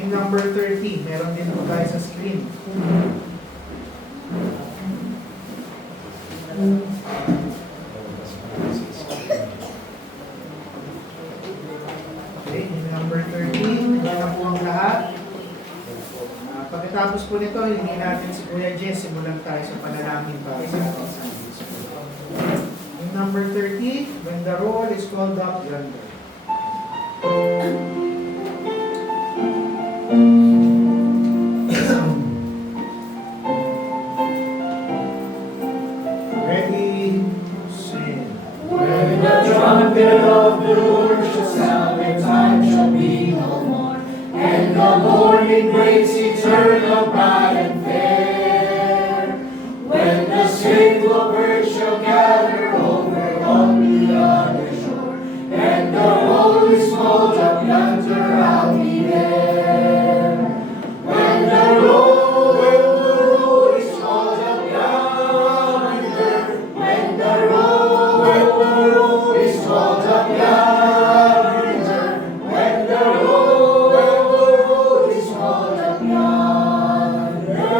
Yung number 30, meron din po tayo sa screen. Okay, yung number 30, yan na po ang lahat. Pagkatapos po nito, hindi natin si Kuya Jess, simulan tayo sa panalangin para sa ating Sunday school. Yung number 30, when the roll is called up yonder. Ready, sing. When the trumpet of the Lord shall sound, and time shall be no more, and the morning breaks eternal, bright and fair. When the single bird shall gather over on the other shore, and the roll is called up yonder, I'll be there. When the roll is called up yonder, when the roll is called up yonder, when the roll is called up yonder,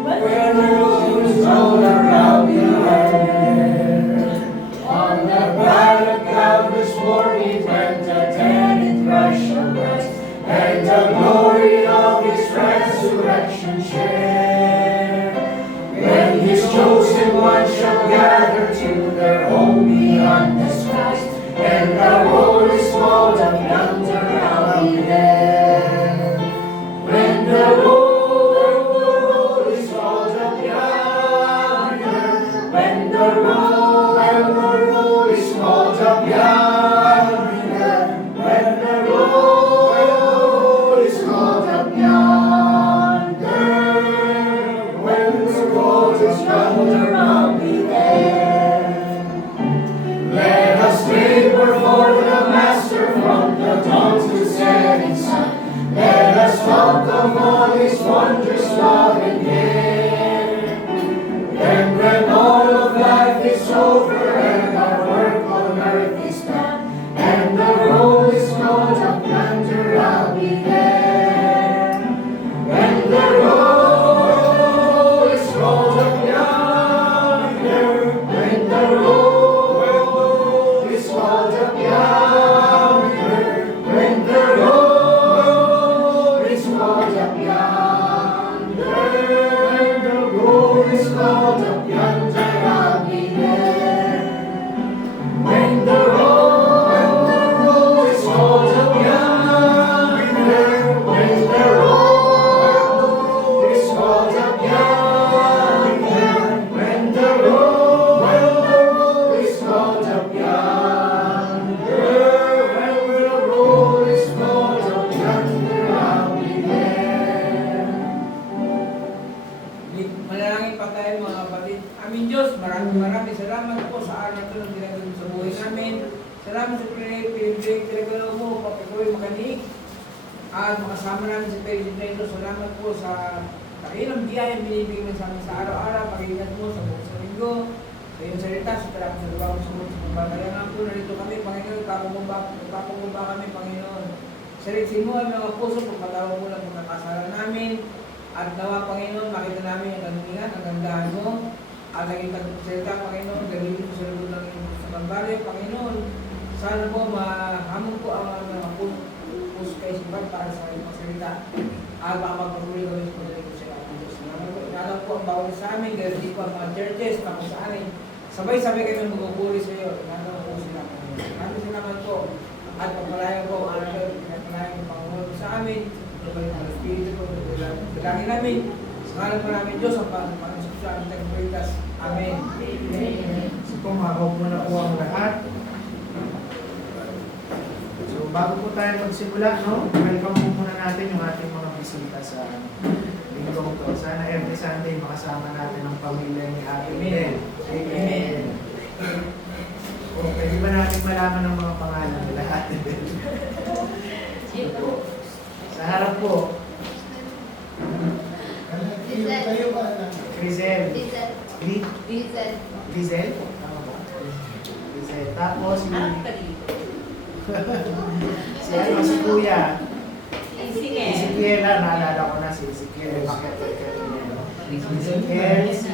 when the roll is called up, I'll be there. On the bright and cloudless morning, when the dead in thrush shall rise, and the glory of His resurrection share. When His chosen ones shall gather to their home beyond the skies, and the roll is called up yonder, I'll be there. When the roll is called up yonder, when the roll is called up yonder, when the roll is called up yonder, when the roll is yonder, I'll be there. Let us labor for the Master from the dawn to setting sun. Let us talk of all His wondrous love and care. And when all of life is over and our work on earth is done, and the roll is called up yonder, I'll be there. When the roll is called up yonder, when the roll is called up yonder, when the roll is called up yonder, when the roll is called up yonder, I'll be there. When the roll is called up yonder, when the roll is called up yonder, when the roll is called up yonder, when the roll is called up yonder, I'll be there. Manalangin pa tayo mga kapatid. Aming Diyos, maraming salamat po sa araw na ito ng ginagawa sa buhay namin. Salamat sa pinagalaw mo, papatuloy makanig. At makasama namin sa President ito. Salamat po sa kakilang biyaya binibigay mo sa amin sa araw-araw. Pag-ingat mo sa buong sa linggo. Sa iyong salita, sa tarap sa luwa mo sa buong sa pagbabalangan po. Narito kami, Panginoon, kapangumba kami, Panginoon. Sariksin mo ang mga puso, pagpatawa mo lang pagkakasala namin. At nawa, Panginoon, makita namin ang kanuningan, ang gandahan mo. At naging salita, Panginoon, gamitin mo sa lubog ng iyong sa pagbalay, Panginoon. Sana po mahamon po ang mga puso kayo sipat para sa iyong salita. At makapagpatuloy kami sa pagdaling ko sa iyo. Salamat po. Inalaw po ang bawal sa amin, ganoon din po ang mga churches, tapos sa amin. Sabay-sabay kami magpupuri sa iyo. Inalaw po sila. Maraming salamat po. At pagpalayan po ang araw, pinapalayan ang Panginoon sa amin. Tuloy ng Espiritu po. Dalangin namin. Sa ngalan po namin Diyos, ang Panginoon sa aming tagpuritas. Amen. So kung mahawag mo na po ang lahat. So bago po tayo magsimula, no? Welcome po muna natin yung ating mga bisita sa linggong to. Sana every Sunday makasama natin ang pamilya ni Ate Mel. Amen. O, pwede ba natin malaman ang mga pangalan nila Ate Mel? Sa harap po. Crisel. Lizel? Tama ba? Lizel. Tapos si ano si Kuya. Ezekiel, naalala ko na si Ezekiel. Ezekiel, si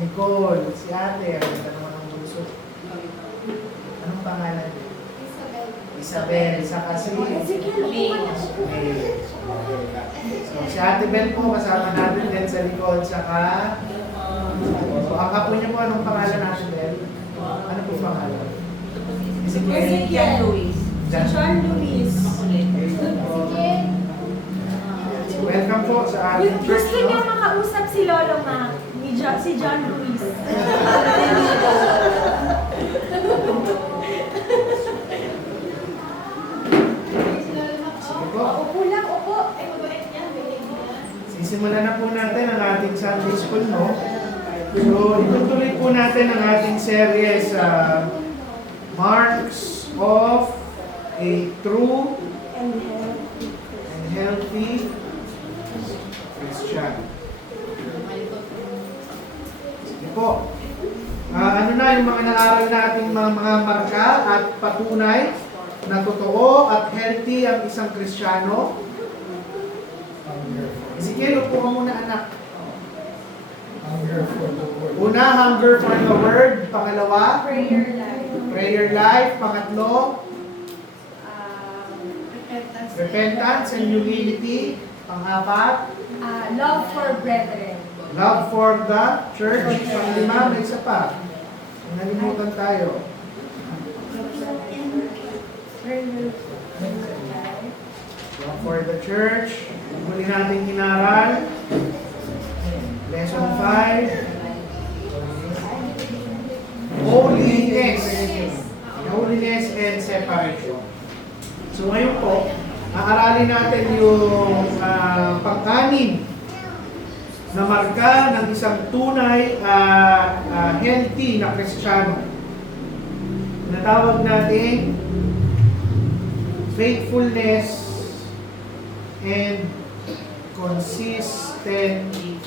Nicole, si ate, ang ganda naman ng bulso. Anong pangalan niya? Isabel, saka si So, si Ate Bel po, kasama natin din sa likod, saka ang kapo niyo po, anong pangalan natin, Bel? Ano po pangalan? Ezekiel Luis. John Luis. Welcome po sa ating church, Gusto niya no? makausap si Lolo Ma, si John Luis. Sige po. Upo lang, upo. Sisimulan na po natin ang ating Sunday School, no? So, itutuloy po natin ang ating serye sa Marks of a True and Healthy Christian. Sige po. Ano na yung mga naaral nating mga marka at patunay na totoo at healthy ang isang Kristiyano? Ezekiel, upo ka muna, anak. Hunger for the word. Una, hunger for the word. Pangalawa, Prayer life. prayer life. Pangatlo, Repentance. repentance and humility. Pang-apat, Love for brethren. love for the church. Pang-lima, may isa pa. Nalimutan tayo. Love for the church. Muli natin inaral. Lesson 5. Holiness. Holiness and separation. So ngayon po, aaralin natin yung pang-anim na marka ng isang tunay healthy na Kristiyano. Natawag natin faithfulness and consistency.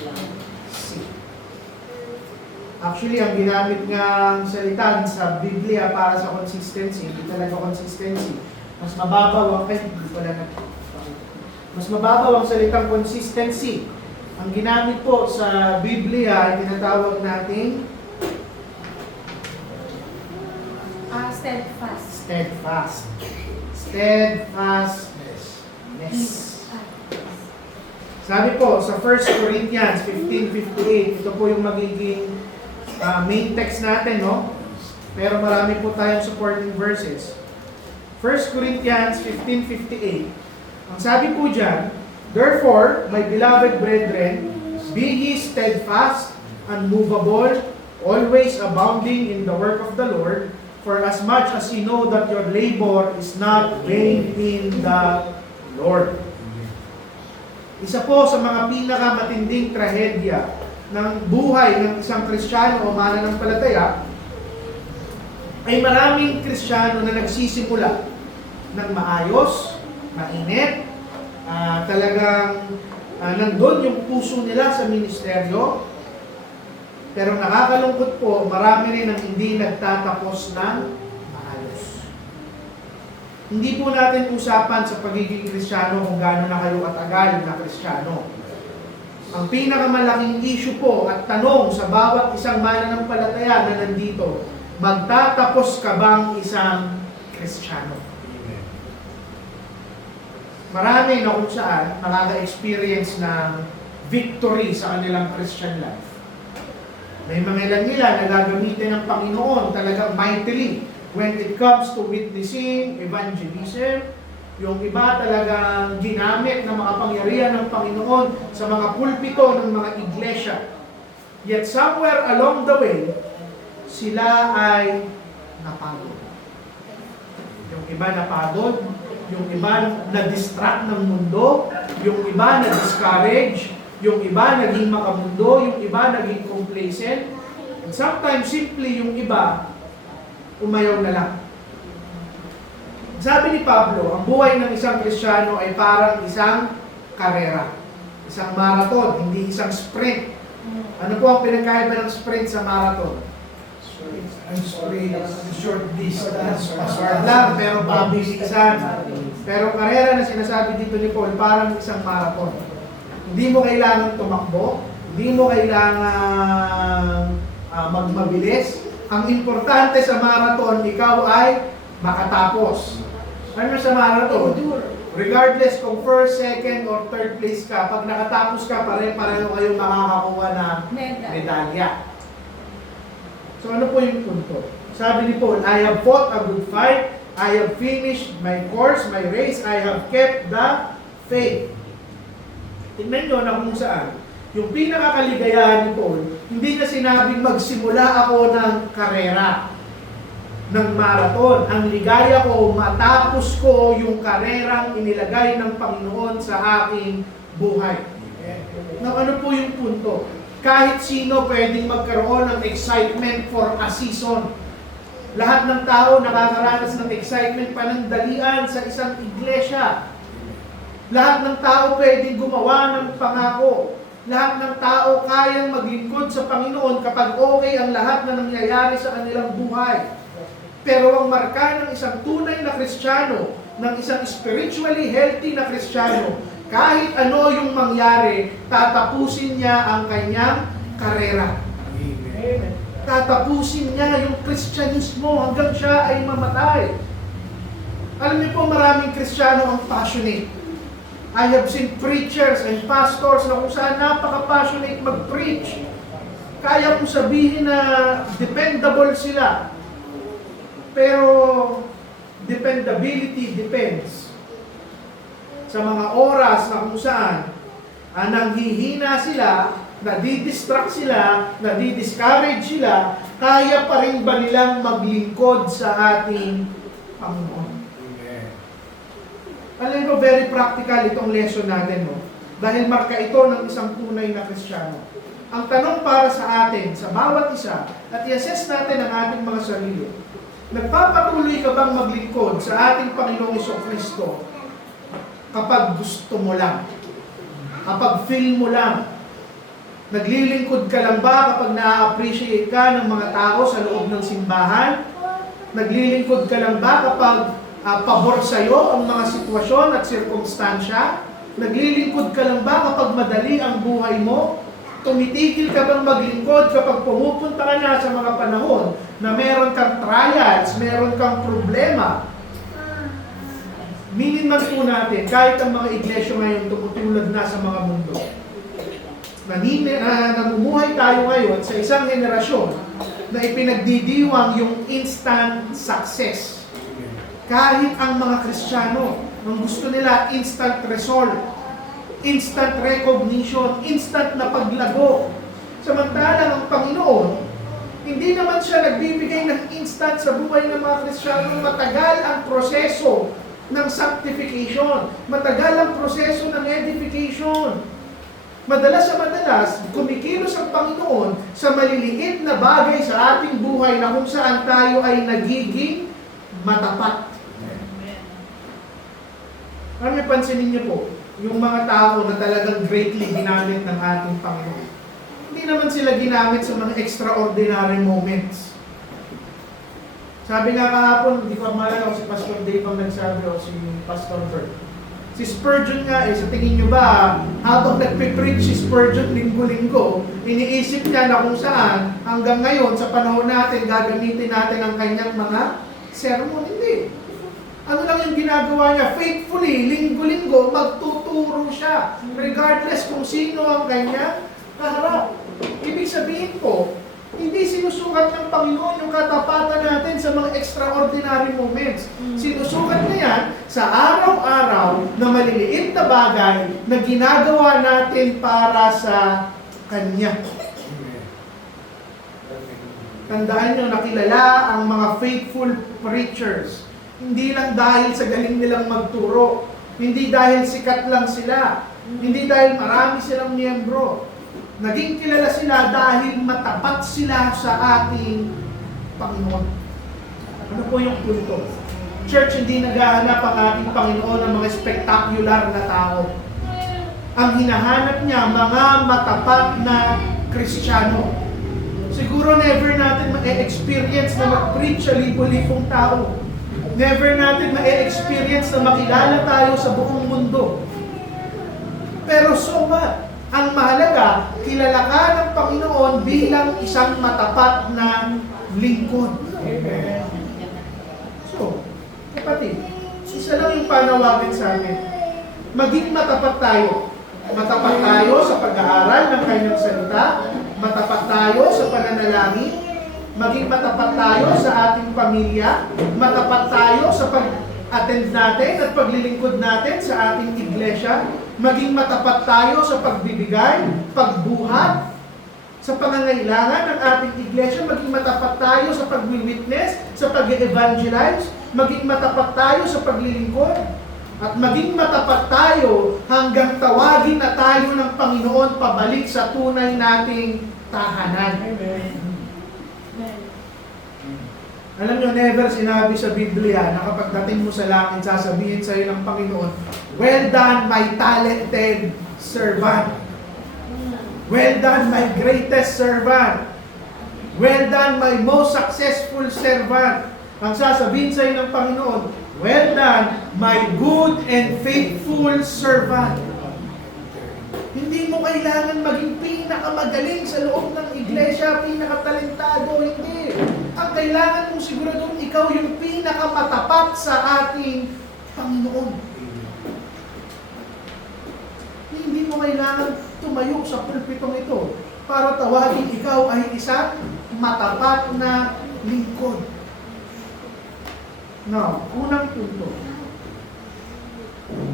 Actually, ang ginamit ng salita sa Biblia para sa consistency, hindi talaga consistency. Mas mababaw ang mas mababaw ang salitang consistency. Ang ginamit po sa Biblia ay tinatawag nating Steadfast. steadfast. Steadfastness. Sabi po sa 1 Corinthians 15:58, ito po yung magiging main text natin, no? Pero marami po tayong supporting verses. 1 Corinthians 15:58. Ang sabi po dyan, therefore, my beloved brethren, be ye steadfast, unmovable, always abounding in the work of the Lord, for as much as ye know that your labor is not vain in the Lord. Isa po sa mga pinakamatinding trahedya ng buhay ng isang Kristiyano o mananampalataya ay maraming Kristiyano na nagsisimula ng maayos, mainit, talagang nandun yung puso nila sa ministeryo. Pero nakakalungkot po, marami rin ang hindi nagtatapos ng maayos. Hindi po natin usapan sa pagiging Kristiyano kung gaano na kayo katagal na Kristiyano. Ang pinakamalaking issue po at tanong sa bawat isang mananampalataya na nandito, magtatapos ka bang isang Kristiyano? Marami na kung saan nakaka-experience ng victory sa kanilang Christian life. May mga ilan na gagamitin ng Panginoon talagang mightily when it comes to witnessing, evangelism. Yung iba talagang ginamit ng makapangyarihan ng Panginoon sa mga pulpito ng mga iglesia. Yet somewhere along the way, sila ay napagod. Yung iba napagod, yung iba na-distract ng mundo, yung iba na-discourage, yung iba naging makamundo, yung iba naging complacent, and sometimes simply yung iba umayaw na lang. Sabi ni Pablo, ang buhay ng isang Kristiyano ay parang isang karera, isang marathon, hindi isang sprint. Ano po ang pinagkaiba ng sprint sa marathon? Short distance. Short lang, pero pabilisan. Pero karera na sinasabi dito ni Paul, parang isang marathon. Hindi mo kailangan tumakbo, hindi mo kailangan magmabilis. Ang importante sa marathon, ikaw ay makatapos. Ano sa marathon? Regardless kung first, second, or third place ka, pag nakatapos ka, pare-pareho kayong makakakuha ng medalya. So ano po yung punto? Sabi ni Paul, I have fought a good fight, I have finished my course, my race, I have kept the faith. Tingnan nyo na kung saan. Yung pinakakaligayahan ni Paul, hindi niya sinabing magsimula ako ng karera, ng marathon. Ang ligaya ko, matapos ko yung karerang inilagay ng Panginoon sa aking buhay. Now, ano po yung punto? Kahit sino pwedeng magkaroon ng excitement for a season. Lahat ng tao nakakaranas ng excitement panandalian sa isang iglesia. Lahat ng tao pwedeng gumawa ng pangako. Lahat ng tao kayang maglingkod sa Panginoon kapag okay ang lahat na nangyayari sa kanilang buhay. Pero ang marka ng isang tunay na Kristiyano, ng isang spiritually healthy na Kristiyano, kahit ano yung mangyari, tatapusin niya ang kanyang karera. Amen. Tatapusin niya yung Kristyanismo hanggang siya ay mamatay. Alam niyo po, maraming Kristiyano ang passionate. I have seen preachers and pastors na kung saan napaka-passionate mag-preach. Kaya kong sabihin na dependable sila. Pero dependability depends sa mga oras na kung saan nanghihina sila, nadidistract sila, nadidiscourage sila, kaya pa rin ba nilang maglingkod sa ating Panginoon? Alam mo, very practical itong lesson natin, no? Dahil marka ito ng isang tunay na Kristiyano. Ang tanong para sa atin, sa bawat isa, at i-assess natin ang ating mga sarili, nagpapatuloy ka bang maglingkod sa ating Panginoong Jesucristo kapag gusto mo lang? Kapag feel mo lang? Naglilingkod ka lang ba kapag na-appreciate ka ng mga tao sa loob ng simbahan? Naglilingkod ka lang ba kapag pabor sa'yo ang mga sitwasyon at sirkumstansya? Naglilingkod ka lang ba kapag madali ang buhay mo? Tumitigil ka bang maglingkod kapag pumupunta ka na sa mga panahon na meron kang trials, meron kang problema? Minin man po natin, kahit ang mga iglesia ngayon tumutulad na sa mga mundo. Namumuhay tayo ngayon sa isang henerasyon na ipinagdidiwang yung instant success. Kahit ang mga Kristiyano, ang gusto nila instant result, instant recognition, instant na paglago. Samantalang ang Panginoon, hindi naman siya nagbibigay ng instant sa buhay ng mga Kristiyano. Matagal ang proseso ng sanctification. Matagal ang proseso ng edification. Madalas sa madalas, kumikilos ang Panginoon sa maliliit na bagay sa ating buhay na kung saan tayo ay nagiging matapat. Ano may pansinin niyo po? Yung mga tao na talagang greatly ginamit ng ating Panginoon. Hindi naman sila ginamit sa mga extraordinary moments. Sabi nga kahapon, hindi ko maalala kung si Pastor Dave ang nagsabi o si Pastor Bert. Si Spurgeon nga, sa tingin nyo ba, habang nagpipreach si Spurgeon linggo-linggo, iniisip niya na kung saan, hanggang ngayon, sa panahon natin, gagamitin natin ang kanyang mga sermon. Hindi. Ano lang yung ginagawa niya? Faithfully, linggo-linggo, magtuturo siya. Regardless kung sino ang kanyang kaharap. Ibig sabihin po, hindi sinusukat ng Panginoon yung katapatan natin sa mga extraordinary moments. Sinusukat na yan sa araw-araw na maliliit na bagay na ginagawa natin para sa Kanya. Tandaan nyo, nakilala ang mga faithful preachers. Hindi lang dahil sa galing nilang magturo. Hindi dahil sikat lang sila. Hindi dahil marami silang miyembro. Naging kilala sila dahil matapat sila sa ating Panginoon. Ano po yung punto? Church, hindi naghahanap ang ating Panginoon ng mga spectacular na tao. Ang hinahanap niya, mga matapat na Kristiyano. Siguro never natin ma-experience na mag-preach sa libo-libong tao. Never natin ma-experience na makilala tayo sa buong mundo. Pero so what? Ang mahalaga, kilala ka ng Panginoon bilang isang matapat na lingkod. Amen. So, kapatid, isa lang yung panawagan sa amin. Maging matapat tayo. Matapat tayo sa pag-aaral ng kanyang salita. Matapat tayo sa pananalangin. Maging matapat tayo sa ating pamilya. Matapat tayo sa pag-attend natin at paglilingkod natin sa ating iglesia. Maging matapat tayo sa pagbibigay, pagbuhat, sa pangangailangan ng ating iglesia. Maging matapat tayo sa pag-witness, sa pag-evangelize. Maging matapat tayo sa paglilingkod. At maging matapat tayo hanggang tawagin na tayo ng Panginoon pabalik sa tunay nating tahanan. Amen. Alam nyo, never sinabi sa Biblia na kapag dating mo sa langit, sasabihin sa iyo ng Panginoon, "Well done, my talented servant. Well done, my greatest servant. Well done, my most successful servant." Ang sasabihin sa iyo ng Panginoon, "Well done, my good and faithful servant." Hindi mo kailangan maging pinakamagaling sa loob ng iglesia, pinakatalentado, hindi. Ang kailangan mo siguradong ikaw yung pinakamatapat sa ating Panginoon. Hindi mo kailangan tumayo sa pulpitong ito para tawagin ikaw ay isang matapat na lingkod. Now, unang punto.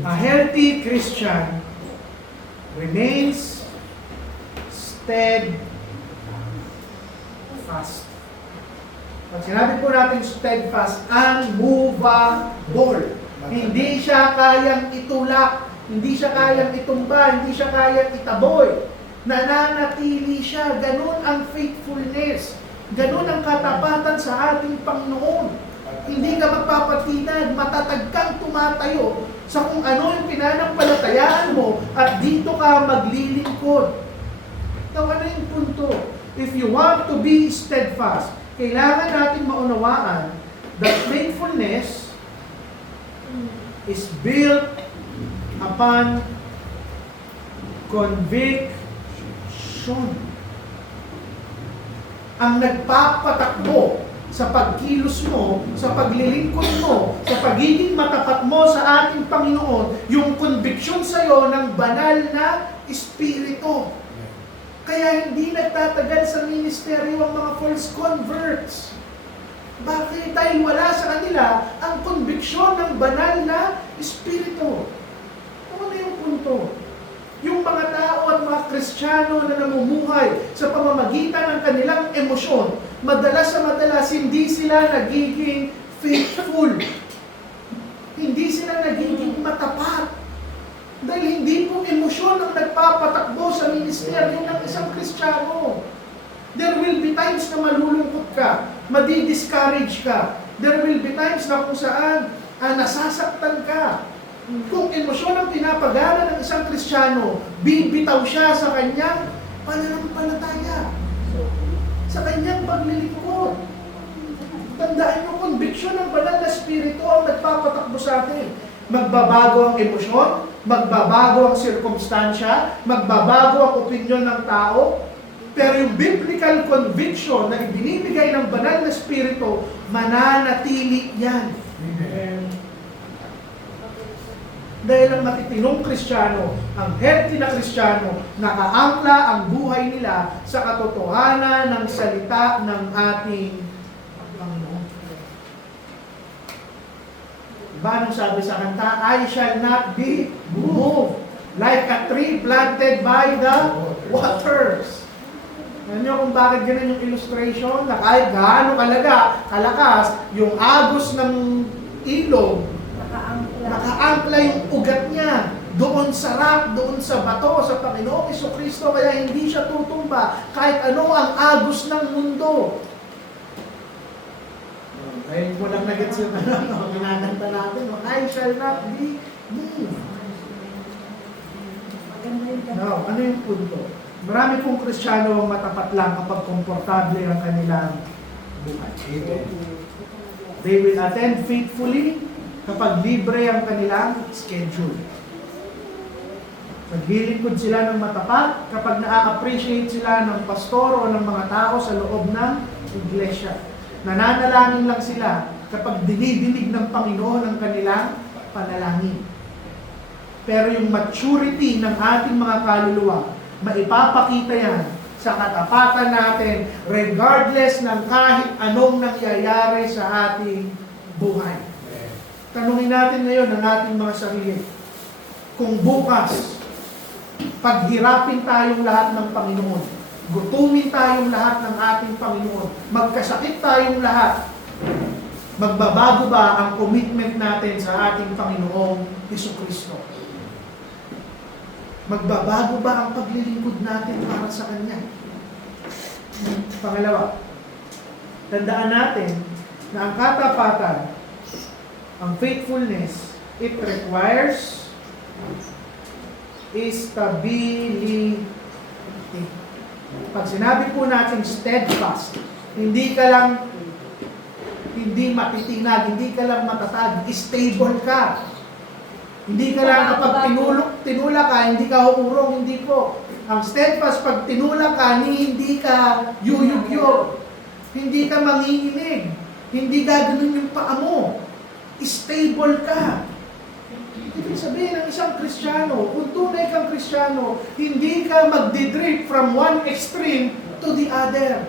A healthy Christian remains steadfast. Pag sinabi po natin steadfast, unmovable. Hindi siya kayang itulak, hindi siya kayang itumba, hindi siya kayang itaboy. Nananatili siya. Ganun ang faithfulness. Ganun ang katapatan sa ating Panginoon. Hindi ka magpapatinag, matatag kang tumatayo sa kung ano yung pinanampalatayaan mo at dito ka maglilingkod. Ito, ano yung punto? If you want to be steadfast, kailangan natin maunawaan that faithfulness is built upon conviction. Ang nagpapatakbo sa pagkilos mo, sa paglilingkod mo, sa pagiging matapat mo sa ating Panginoon, yung conviction sa'yo ng banal na Espiritu. Kaya hindi nagtatagal sa ministeryo ang mga false converts. Bakit? Dahil wala sa kanila ang conviction ng banal na Espiritu. Ano yung punto? Yung mga tao at mga Kristiyano na namumuhay sa pamamagitan ng kanilang emosyon, madalas hindi sila nagiging faithful. Hindi sila nagiging matapat. Dahil hindi po emosyon ang nagpapatakbo sa ministeryo ng isang Kristiyano. There will be times na malulungkot ka, madi-discourage ka. There will be times na kung saan nasasaktan ka. Kung emosyon ang pinapagana ng isang Kristiyano, bibitaw siya sa kanyang pananampalataya, sa kanyang paglilingkod. Tandaan mo, conviction ng banal na Espiritu ang nagpapatakbo sa atin. Magbabago ang emosyon, magbabago ang sirkumstansya, magbabago ang opinyon ng tao, pero yung biblical conviction na ibinibigay ng banal na Espiritu, mananatili yan. Amen. Dahil ang matitinong Kristiyano, ang healthy na Kristiyano, nakaangkla ang buhay nila sa katotohanan ng salita ng ating Panginoon. Diba anong sabi sa kanta? I shall not be moved like a tree planted by the waters. Alam niyo kung bakit ganun yung illustration? Na kahit gaano kalakas, yung agos ng ilog, nakaangkla yung ugat niya doon sa rock, doon sa bato, sa Panginoong Jesucristo, kaya hindi siya tutumba kahit ano ang agos ng mundo. Ngayon ko lang nagets yung ginaganta natin, I shall not be moved. No, ano yung punto? Marami pong Kristiyano ang matapat lang kapag komportable ang kanilang buhay. They will attend faithfully kapag libre ang kanilang schedule. Maglilingkod sila ng matapat kapag na-appreciate sila ng pastor o ng mga tao sa loob ng iglesia. Nananalangin lang sila kapag dinidinig ng Panginoon ang kanilang panalangin. Pero yung maturity ng ating mga kaluluwa, maipapakita yan sa katapatan natin regardless ng kahit anong nangyayari sa ating buhay. Tanungin natin ngayon ang ating mga sarili. Kung bukas, paghirapin tayong lahat ng Panginoon, gutumin tayong lahat ng ating Panginoon, magkasakit tayong lahat, magbabago ba ang commitment natin sa ating Panginoong Jesucristo? Magbabago ba ang paglilingkod natin para sa Kanya? Pangalawa, tandaan natin na ang katapatan, ang faithfulness, it requires stability. Pag sinabi po natin steadfast, hindi matitinag, hindi ka lang matatag, stable ka. Hindi ka lang kapag tinulak ka, hindi ka uurong, hindi po. Ang steadfast, pag tinulak ka, hindi ka yuyugyog, hindi ka manginginig, hindi gaganon yung paa mo. Stable ka. Ibig sabihin ng isang Kristiyano, kung tunay kang Kristiyano, hindi ka magdidrift from one extreme to the other.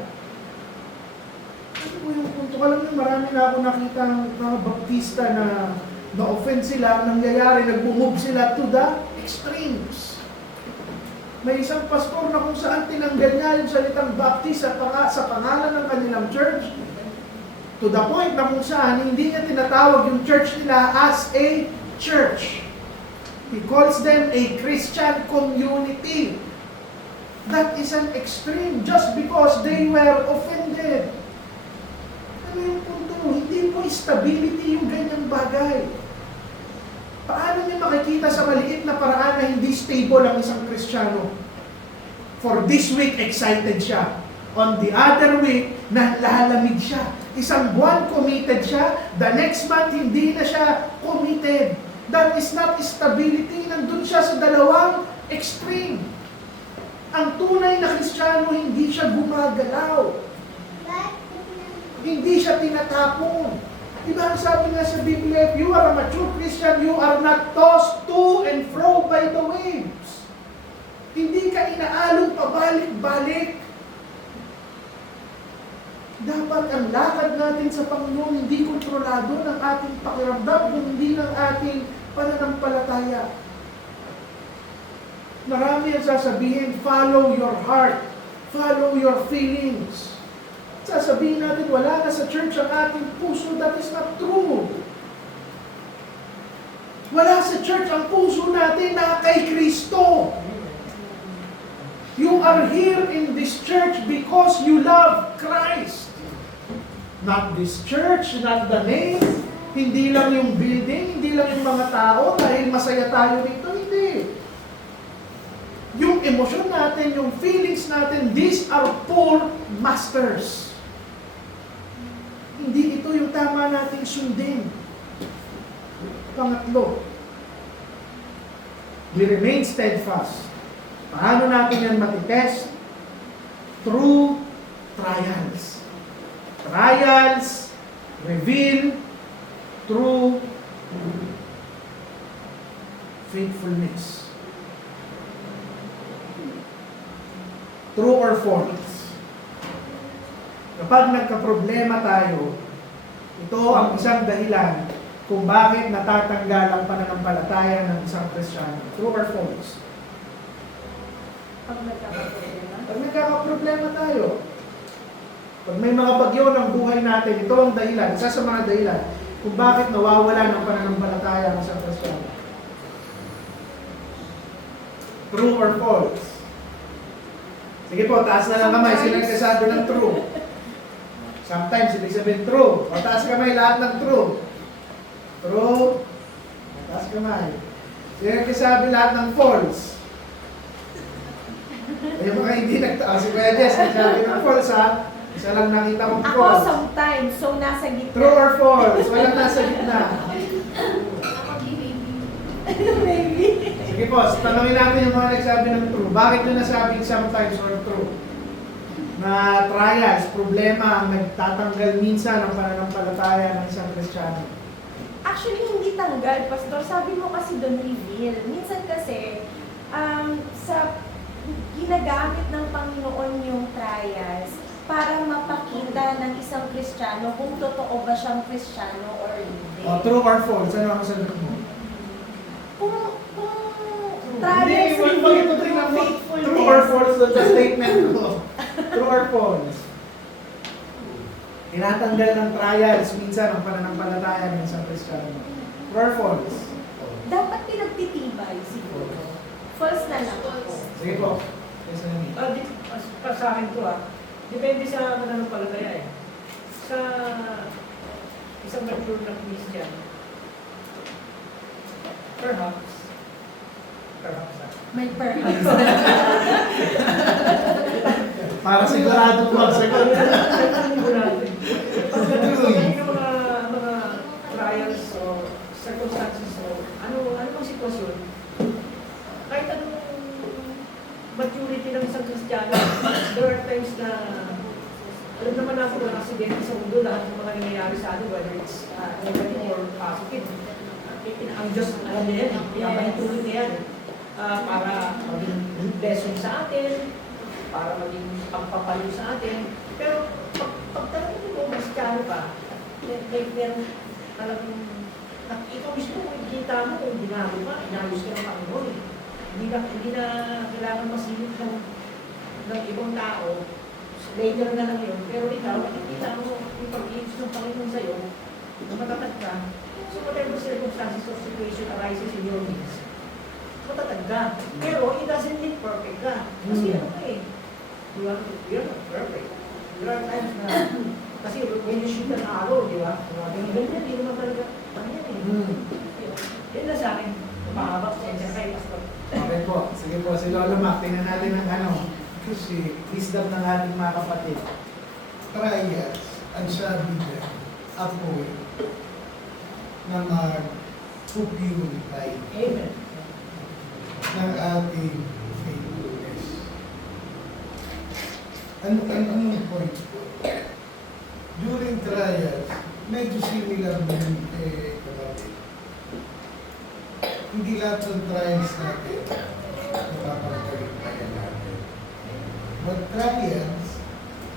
Ano po yung punto? Alam niyo, marami na ako nakita ng mga baptista na na-offend sila, ang nangyayari, nag-move sila to the extremes. May isang pastor na kung saan tinanggal niya yung salitang baptist sa pangalan ng kanilang church, to the point na kung saan hindi niya tinatawag yung church nila as a church. He calls them a Christian community. That is an extreme just because they were offended. Ano yung punto? Hindi po stability yung ganyang bagay. Paano niyo makikita sa maliit na paraan na hindi stable ang isang Kristiyano? For this week, excited siya. On the other week, nalalamig siya. Isang buwan committed siya, the next month hindi na siya committed. That is not stability. Nandun siya sa dalawang extreme. Ang tunay na Kristiyano, hindi siya gumagalaw. Hindi siya tinatapon. Diba ang sabi nga sa Biblia, if you are a mature Christian, you are not tossed to and fro by the waves. Hindi ka inaalon pabalik-balik. Dapat ang lakad natin sa Panginoon hindi kontrolado ng ating pakiramdam, kundi ng ating pananampalataya. Marami ang sasabihin, follow your heart, follow your feelings. Sasabihin natin, wala na sa church ang ating puso. That is not true. Wala sa church ang puso natin na kay Kristo. You are here in this church because you love Christ. Not this church, not the name. Hindi lang yung building, hindi lang yung mga tao dahil masaya tayo dito. Hindi. Yung emosyon natin, yung feelings natin, these are poor masters. Hindi ito yung tama nating sundin. Pangatlo, we remain steadfast. Paano natin yan matitest? Through trials. Trials reveal through faithfulness. True or false? Kapag nagka-problema tayo, ito ang isang dahilan kung bakit natatanggal ang pananampalataya ng isang Kristiyano. True or false? Pag nagkakaproblema. Pag nagkaka-problema tayo, pag may mga bagyo ng buhay natin, ito ang dahilan, isa sa mga dahilan kung bakit nawawala ng pananampalataya ng isang Kristiyano. True or false? Sige po, taas na lang kamay. Sino nagkasabi ng true? Sometimes, ibig sabihin true. O taas kamay lahat ng true. True. Taas kamay. Sino nagkasabi lahat ng false? Yung mga hindi nagtaas. Si Kuya Jess, nagsabi ng false ha. Isa lang nakita kong Ako false. sometimes, so nasa gitna. True or false? Walang nasa gitna. Maybe. Sige po, tanongin natin yung mga nagsabi ng true. Bakit nyo nasabing sometimes or true? Na trials, problema ang nagtatanggal minsan ng pananampalataya ng isang Kristiyano. Actually, hindi tanggal, Pastor. Sabi mo kasi doon reveal. Minsan kasi, sa ginagamit ng Panginoon yung trials para mapakita ng isang Kristiyano kung totoo ba siyang Kristiyano or hindi. True or false? Ano ang sagot mo? Kung trials Hindi, wag ito tingnan mo. True or false doon sa statement ko. True or false? Tinatanggal ng trials minsan ang pananampalataya ng isang Kristiyano. True or false? Dapat pinagtitibay siguro. False na lang ako. Sige po. Yes, Nani. Sa akin to depende sa pananampalataya eh. Sa isang mature na Christian, perhaps May perhaps. Para sigurado po ang sagot. Pagdating ng mga trials o circumstances o ano mang sitwasyon, kahit anong maturity ng isang Kristiyano, there are times na alam naman natin ng aksidente sa mundo, lahat ng mga nangyayari sa atin, whether it's negative or positive. Ang Diyos, alam niya yan, pinapahintulot niya yan para maging lesson sa atin, para maging pagpapalo sa atin. Pero pag talagang mo, Kristiyano ka, meron talagang, ikaw mismo, kita mo kung binago ka, inayos ka ng Panginoon eh. Hindi na kailangan masilip ng ibang tao. Later na lang yun. Pero ikaw, nakikita mo yung pag-iibig ng Panginoon sa'yo, na matatag ka. So whatever circumstances or situation arises in your midst, matatag ka. Pero it doesn't mean perfect ka. Kasi ano ka eh. You're not perfect. There are times na, kasi when you shoot an arrow, di ba? Ganyan, hindi naman talaga. Ganyan eh. Yun na sa akin. Mahaba, sensya kayo, Pastor. Okay po. Sige po. Si Lolo Mac, tingnan natin ang kasi wisdom ng ating mga kapatid. Trials, ang sabi niya, apoy na mag-purify Amen. ng ating faithfulness. Anong point po? During trials, medyo similar din kapatid. Hindi lahat ng trials natin napapagtagumpayan natin. But trials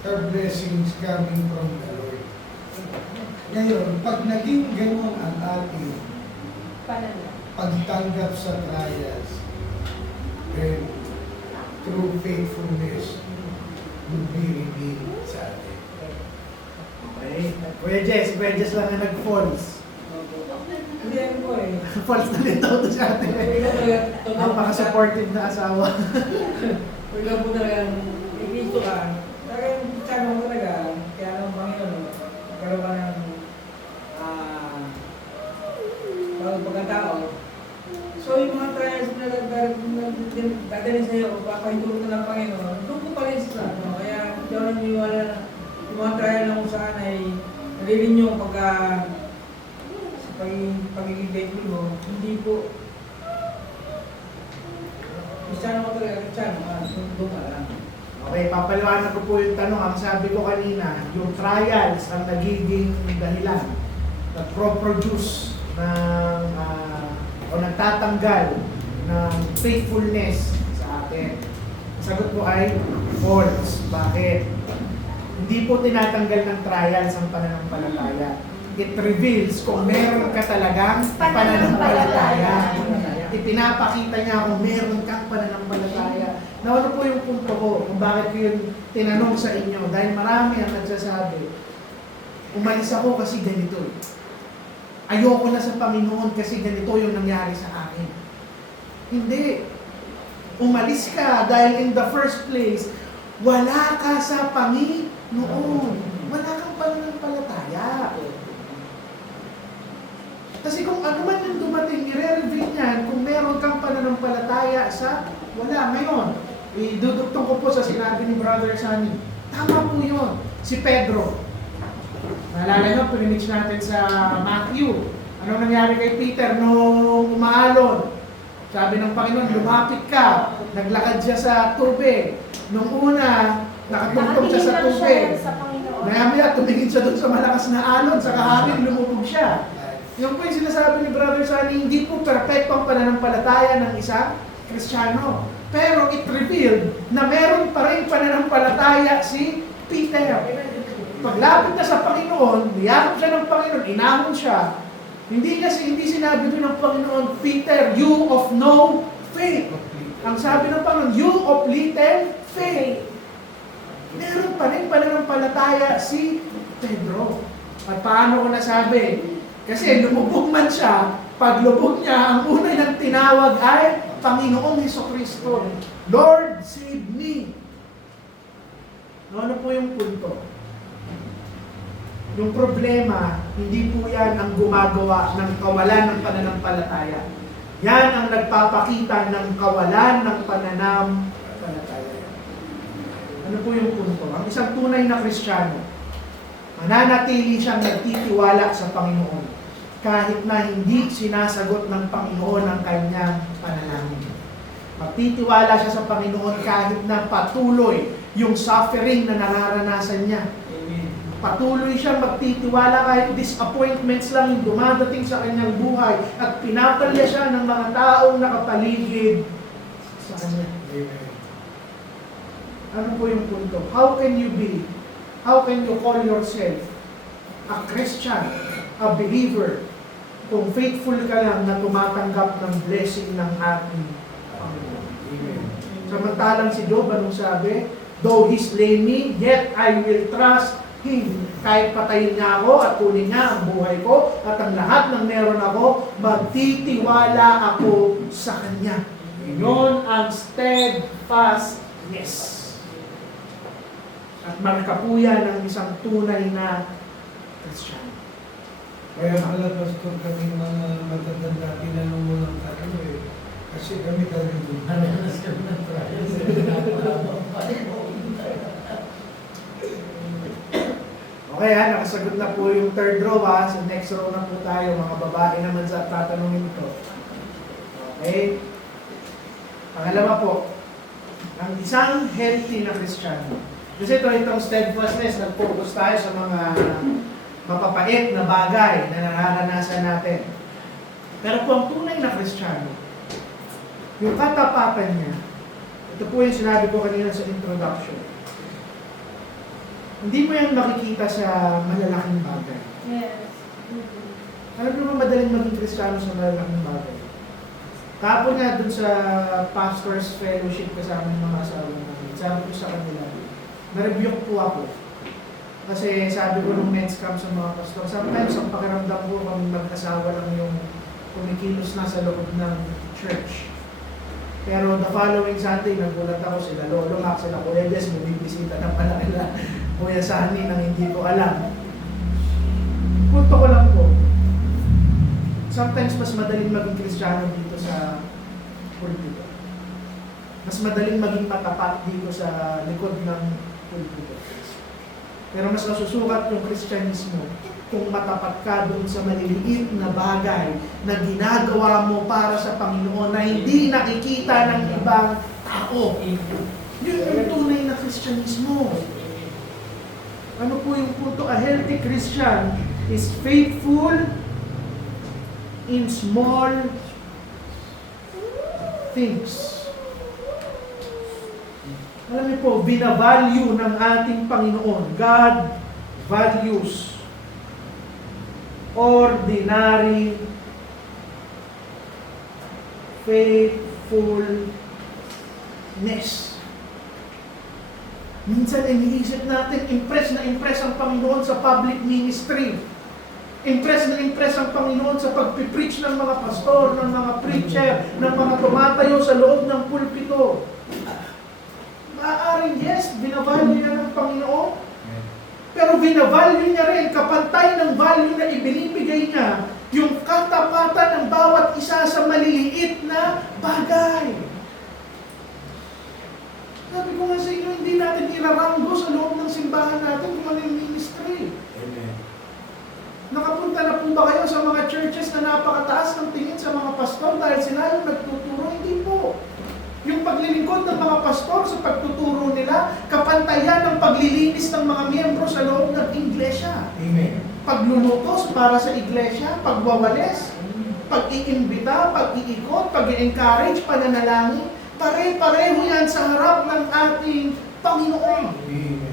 are blessings coming from the Lord. Ngayon, pag naging gano'n ang ating pagtanggap sa trials, then true faithfulness will be revealed sa atin. Okay. Kuya Jess lang na nag-false. Hindi ano po eh. False na rin to sa atin. Napaka-supportive na asawa. Wala po talaga, ikisto ka. Talagang tsaka mo talaga, kaya ang Panginoon, magkaroon ka ng bagong pagkatao. So yung mga trials na dadalhin sa'yo, o papahintulot na ng Panginoon, doon ko pa rin sa kaya hindi ako naniniwala na yung mga trial na kung saan ay nalilin yung sa pagiging faithful mo, hindi po Kristiyano ko talaga, Kristiyano ka, doon ka lang. Okay, papaliwanag ko po yung tanong. Ang sabi ko kanina, yung trials ang nagiging dahilan na pro-produce ng o nagtatanggal ng faithfulness sa atin. Ang sagot ko ay false. Bakit? Hindi po tinatanggal ng trials ang pananampalataya. It reveals kung meron ka talagang pananampalataya. Ipinapakita niya kung meron kang pananampalataya. Na ano po yung punto ko kung bakit ko yun tinanong sa inyo. Dahil marami ang nagsasabi, umalis ako kasi ganito. Ayoko na sa Panginoon kasi ganito yung nangyari sa akin. Hindi. Umalis ka dahil in the first place, wala ka sa Panginoon. Wala kang pananampalataya. Kasi kung ano man yung dumating, i-reveal niyan kung meron kang pananampalataya sa wala. Ngayon, idudugtong ko po sa sinabi ni Brother Sunny. Tama po yun. Si Pedro. Naalala nyo, pinimix natin sa Matthew. Ano nangyari kay Peter nung umaalon? Sabi ng Panginoon, lumapit ka. Naglakad siya sa tubig. Nung una, nakatungtong siya sa Nakatingin lang tubig. siya sa Panginoon. Maya-maya, tumingin siya doon sa malakas na alon, sa kahangin, lumubog siya. Yung po yung sinasabi ni Brother Sunny, hindi po perfect ang pananampalataya ng isang Kristiyano. Pero it revealed na meron pa rin pananampalataya si Peter. Paglapit na sa Panginoon, niyakap siya ng Panginoon, inahon siya. Hindi sinabi doon ng Panginoon, Peter, you of no faith. Ang sabi ng Panginoon, you of little faith. Meron pa rin pananampalataya si Pedro. At paano ko nasabi? Kasi lumubog man siya, paglubog niya, ang una niyang tinawag ay Panginoong Hesukristo. Lord, save me. Ano po yung punto? Yung problema, hindi po yan ang gumagawa ng kawalan ng pananampalataya. Yan ang nagpapakita ng kawalan ng pananampalataya. Ano po yung punto? Ang isang tunay na Kristiyano, mananatili siyang nagtitiwala sa Panginoon kahit na hindi sinasagot ng Panginoon ang kanyang panalangin. Magtitiwala siya sa Panginoon kahit na patuloy yung suffering na nararanasan niya. Patuloy siyang magtitiwala kahit disappointments lang yung dumadating sa kanyang buhay at pinapalya siya ng mga taong nakapaligid sa kanya. Ano po yung punto? How can you call yourself a Christian, a believer, kung faithful ka lang na tumatanggap ng blessing ng ating Panginoon? Amen. Samantalang si Job, anong sabi? Though he slay me, yet I will trust him. Kahit patayin niya ako at kunin niya ang buhay ko at ang lahat ng meron ako, magtitiwala ako sa Kanya. Yun ang steadfastness. At marka po yan ng isang tunay na Kristiyano. Kaya pala, Pastor, kami mga matatanda, tinanong mo lang tayo eh. Kasi kami talaga doon. Nananas kami ng trials. Okay ha, nakasagot na po yung third row ha. So next row na po tayo, mga babae naman sa tatanungin ito. Okay? Pangalawa po, ang isang healthy na Kristiyano. Kasi itong steadfastness, nag-focus tayo sa mga mapapait na bagay na nararanasan natin. Pero po ang tunay na Kristiyano, yung katapatan niya, ito po yung sinabi ko kanina sa introduction. Hindi mo yan makikita sa malalaking bagay. Yes. Alam mo naman madaling maging Kristiyano sa malalaking bagay. Kapon nga dun sa pastor's fellowship kasama ng mga asawa namin, sabi ko sa kanila, na-rebuke po ako. Kasi sabi ko nung men's camp sa mga pastor, sometimes ang pakiramdam ko kung mag-asawa lang yung kumikilos na sa loob ng church. Pero the following Sunday, nagulat ako sila Lolo Mac, sila Kuya Jess, bumibisita na pala nila Kuya Sunny nang hindi ko alam. Punto ko lang po, sometimes mas madaling maging Kristiyano dito sa pulpito. Mas madaling maging matapat dito sa likod ng pulpito. Pero mas nasusukat yung Kristyanismo kung matapat ka doon sa maliliit na bagay na ginagawa mo para sa Panginoon na hindi nakikita ng ibang tao. Yun yung tunay na Kristyanismo. Ano po yung punto? A healthy Christian is faithful in small things. Alam niyo po, binavalue ng ating Panginoon. God values ordinary faithfulness. Minsan iniisip natin, impress na impress ang Panginoon sa public ministry. Impress na impress ang Panginoon sa pagpipreach ng mga pastor, ng mga preacher, ng mga tumatayo sa loob ng pulpito. Maaaring yes, binavalue niya ng Panginoon. Pero binavalue niya rin, kapantay ng value na ibinibigay niya, yung katapatan ng bawat isa sa maliliit na bagay. Sabi ko nga sa inyo, hindi natin iraranggo sa loob ng simbahan kailangan natin kung ano yung ministry. Amen. Nakapunta na po ba kayo sa mga churches na napakataas ng tingin sa mga pastor dahil sila yung nagtuturo? Hindi po. Yung paglilingkod ng mga pastor sa pagtuturo nila, kapantayan ng paglilinis ng mga miyembro sa loob ng iglesia. Amen. Paglulutos para sa iglesia, pagwawalis, pag-iimbita, pag-iikot, pag-i-encourage, pananalangin, pare-pareho yan sa harap ng ating Panginoon. Amen.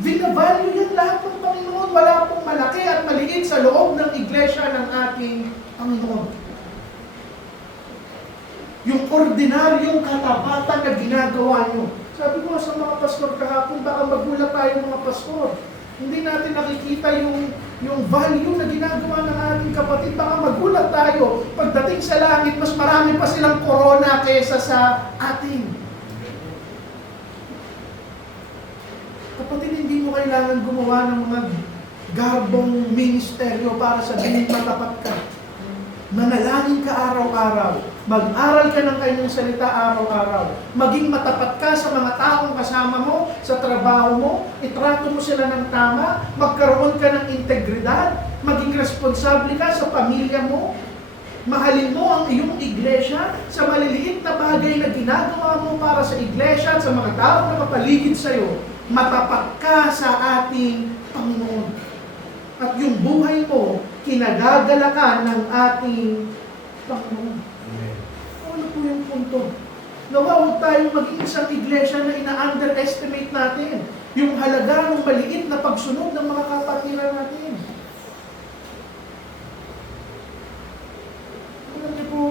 Vinavalue yan lahat ng Panginoon. Wala pong malaki at maliit sa loob ng iglesia ng ating Panginoon. Yung ordinaryong katapatan na ginagawa nyo. Sabi ko sa mga pastor kahapon, baka magulat tayo mga pastor. Hindi natin nakikita yung value na ginagawa ng ating kapatid. Baka magulat tayo. Pagdating sa langit, mas marami pa silang corona kaysa sa atin. Kapatid, hindi mo kailangan gumawa ng mga garbong ministeryo para sabihin matapat ka. Manalangin ka araw-araw. Mag-aral ka ng kanyang salita araw-araw. Maging matapat ka sa mga taong kasama mo, sa trabaho mo, itrato mo sila ng tama, magkaroon ka ng integridad, maging responsable ka sa pamilya mo, mahalin mo ang iyong iglesia sa maliliit na bagay na ginagawa mo para sa iglesia at sa mga taong nakapaligid sa iyo. Matapat ka sa ating Panginoon. At yung buhay mo, kinagagalakan ng ating Panginoon. Amen. Ano po yung punto? Nawa, huwag tayong maging isang iglesia na ina-underestimate natin yung halaga ng maliit na pagsunod ng mga kapatiran natin. Alam niyo po,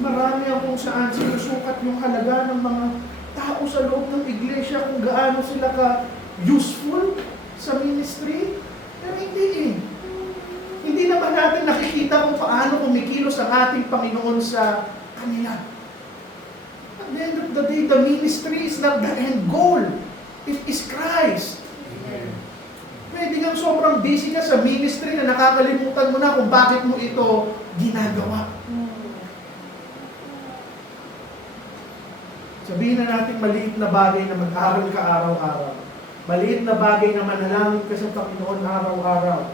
marami ang kung saan sinusukat yung halaga ng mga tao sa loob ng iglesia, kung gaano sila ka-useful sa ministry. Pero hindi eh. Hindi naman natin nakikita kung paano kumikilos ang ating Panginoon sa kanila. At the end of the day, the ministry is not the end goal. It is Christ. Amen. Pwede kang sobrang busy ka sa ministry na nakakalimutan mo na kung bakit mo ito ginagawa. Sabihin na natin maliit na bagay na mag-aral ka araw-araw. Maliit na bagay na manalangin ka sa Panginoon araw-araw.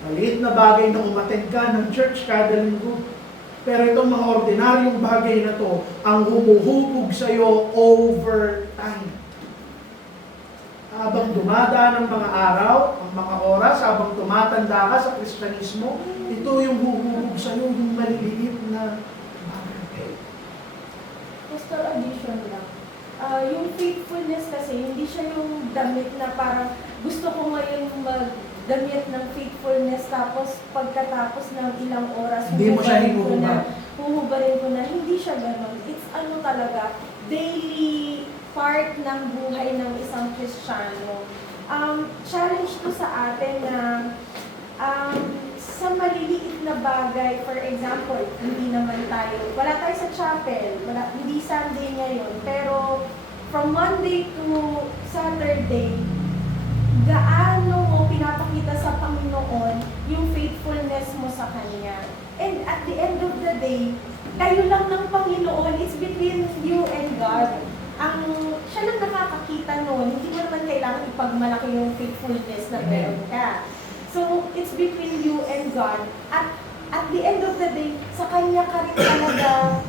Maliit na bagay na umattend ka ng church kada linggo. Pero itong mga ordinaryong bagay na to, ang humuhubog sa iyo over time. Habang dumadaan ang mga araw, ang mga oras, habang tumatanda ka sa Kristyanismo, ito yung huhubog sa iyo, yung maliliit na bagay. Pastor, addition lang. Yung faithfulness kasi, hindi siya yung damit na parang gusto ko ngayon magdamit ng faithfulness tapos pagkatapos ng ilang oras, Hindi mo siya hinuhubad. huhubarin ko na. Hindi siya ganun. It's ano talaga, daily part ng buhay ng isang Kristiyano. Challenge to sa atin na sa maliliit na bagay, for example, hindi naman tayo, wala tayo sa chapel, hindi Sunday ngayon, pero from Monday to Saturday, gaano mo pinapakita sa Panginoon yung faithfulness mo sa Kanya. And at the end of the day, kayo lang ng Panginoon, it's between you and God. Siya lang nakakakita noon, hindi mo naman kailangan ipagmalaki yung faithfulness na meron ka. So, it's between you and God. At the end of the day, sa Kanya ka rin talaga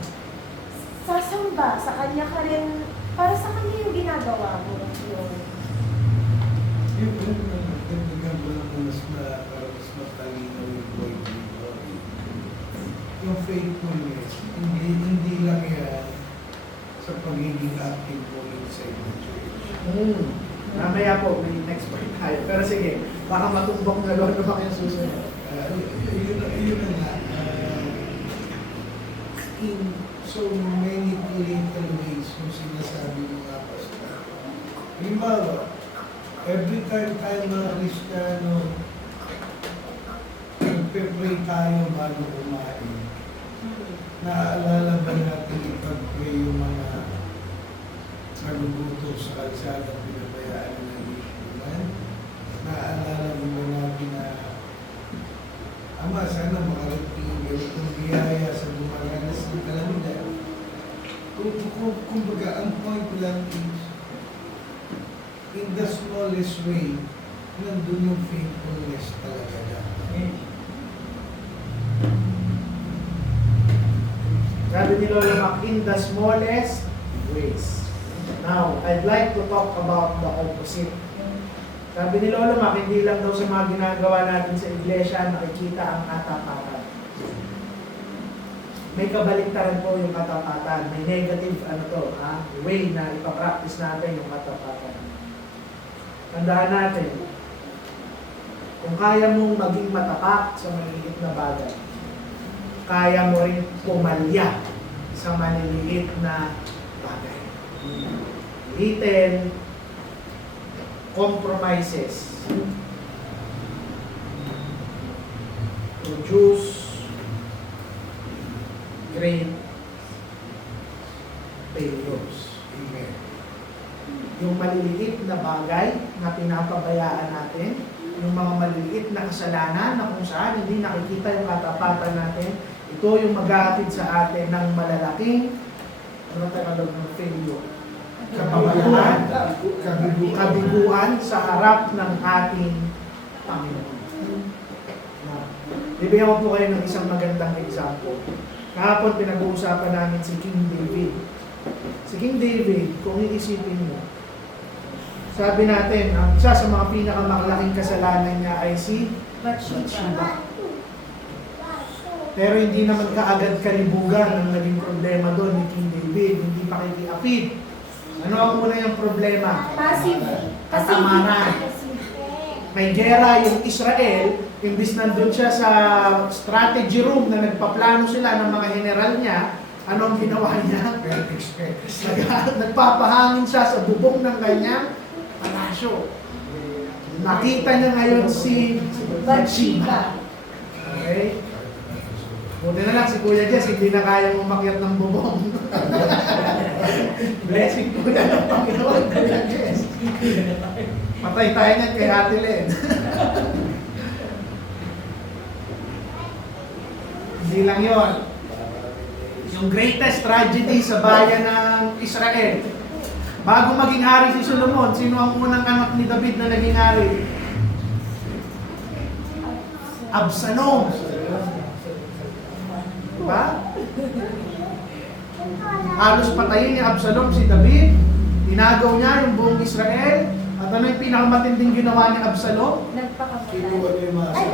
sasamba. Sa Kanya ka rin, para sa Kanya yung ginagawa mo. Yung nagdagan ko lang para mas matalino yung point dito. Yung faithfulness, hindi lang yan sa pagiging active mo inside the church. Mamaya po, may next point tayo. Pero sige, baka matumbok na doon na yung susunod. Yun na nga. In so many little ways yung sinasabi ng mga pastor. Halimbawa, every time tayo mga Kristiyano, nagpe-pray tayo bago kumain. Naaalala ba natin ipag-pray yung mga nagugutom sa kalsada pinabayaan ng isunan? Naaalala ba natin na Ama, sana makarating yung ganitong biyaya sa dumaranas ng kalamidad. Kumbaga, ang point lang is, in the smallest way, nandun yung faithfulness talaga dyan. Sabi ni Lola Mac, in the smallest ways. Now, I'd like to talk about the opposite. Sabi ni Lola Mac, hindi lang daw sa mga ginagawa natin sa iglesia nakikita ang katapatan. May kabaliktaran po yung katapatan. May negative way na ipapractice natin yung katapatan. Tandaan natin, kung kaya mong maging matapat sa maliliit na bagay, kaya mo rin pumalya sa maliliit na bagay. Little compromises produce great failures. Amen. Yung maliliit na bagay na pinapabayaan natin, yung mga maliliit na kasalanan na kung saan hindi nakikita yung katapatan natin, ito yung maghahatid sa atin ng malalaking Tagalog ng failure. Kapabayaan, kabiguan sa harap ng ating Panginoon. Bibigyan ko po kayo ng isang magandang example. Kahapon pinag-uusapan namin si King David. Si King David, kung iisipin mo, sabi natin, ang isa sa mga pinakamalaking kasalanan niya ay si Bathsheba. Pero hindi naman kaagad kalibugan ang naging problema doon ni King David. Hindi pa kikiapid. Ano ang una yung problema? Passive. Katamaran. May gera yung Israel, imbis nandun siya sa strategy room na nagpaplano sila ng mga general niya, ano ang ginawa niya? Nagpapahangin siya sa bubong ng kanyang palasyo. Nakita niya ngayon si Bathsheba. Okay? Buti na lang si Kuya Jess, hindi na kaya umakyat ng bubong. Blessing po na ng Panginoon, Kuya Jess. Patay tayo niyan kay Ate Len. Hindi lang yon. Yung greatest tragedy sa bayan ng Israel. Bago maging hari si Solomon, sino ang unang anak ni David na naging hari? Absalom. Diba? Halos patayin ni Absalom si David. Tinagaw niya yung buong Israel. At ano yung pinakamatinding ginawa ni Absalom? Kinuha niyo yung mga asawa.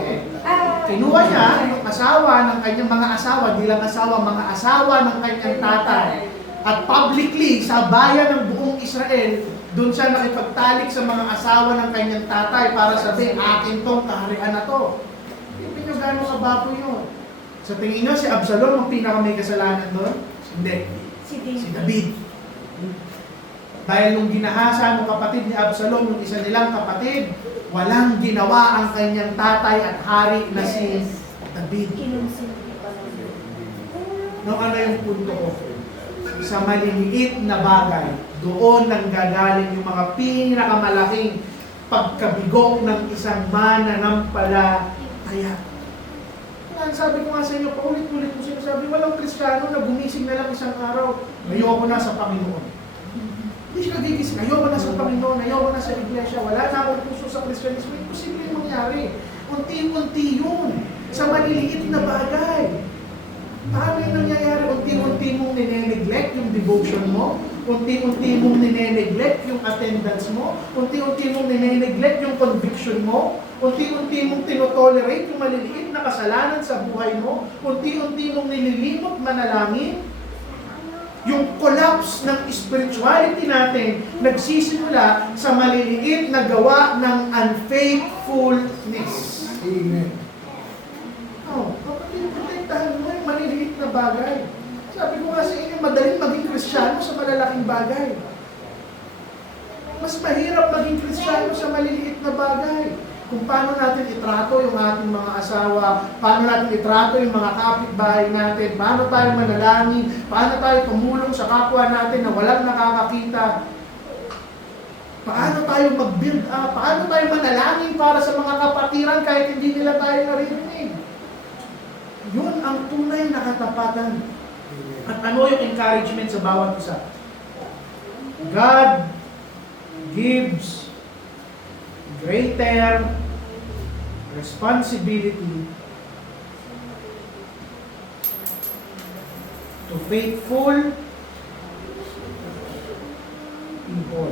Kinuha niya yung asawa ng kanyang mga asawa, di lang asawa, mga asawa ng kanyang tatay. At publicly, sa bayan ng buong Israel, doon siya nakipagtalik sa mga asawa ng kanyang tatay para sabihin, akin tong kaharian na to. Hindi nyo gano'ng kabapo yun. Sa tingin nyo, si Absalom ang pinaka may kasalanan doon? Hindi. Si David. Dahil nung ginahasa ng kapatid ni Absalom, yung isa nilang kapatid, walang ginawa ang kanyang tatay at hari na si David. No, ano yung punto ko? Sa maliliit na bagay, doon nang gagaling yung mga pinakamalaking pagkabigo ng isang mananampalataya. Sabi ko nga sa inyo, paulit-ulit ko sinasabi, walang Kristiyano na gumising na lang isang araw, ayoko na sa Panginoon. Hindi siya gigising, ayoko na sa Panginoon, ayoko na sa iglesia, wala na akong puso sa Kristyanismo. Imposible yung mangyari. Unti-unti yun, sa maliliit na bagay. Paano yung nangyayari? Unti-unti mong nine-neglect yung devotion mo, unti-unti mong nine-neglect yung attendance mo, unti-unti mong nine-neglect yung conviction mo, unti-unti mong tinotolerate yung maliliit na kasalanan sa buhay mo, unti-unti mong nililimot manalangin. Yung collapse ng spirituality natin nagsisimula sa maliliit na gawa ng unfaithfulness. Amen. Oh, kapatid, protektahan mo yung maliliit na bagay. Sabi ko nga sa inyo, madaling maging Kristiyano sa malalaking bagay. Mas mahirap maging Kristiyano sa maliliit na bagay. Kung paano natin itrato yung ating mga asawa, paano natin itrato yung mga kapitbahay natin, paano tayo manalangin, paano tayo tumulong sa kapwa natin na walang nakakakita, paano tayo mag-build up, paano tayo manalangin para sa mga kapatiran kahit hindi nila tayo naririnig. Yun ang tunay na katapatan. At ano yung encouragement sa bawat isa? God gives greater responsibility to faithful people.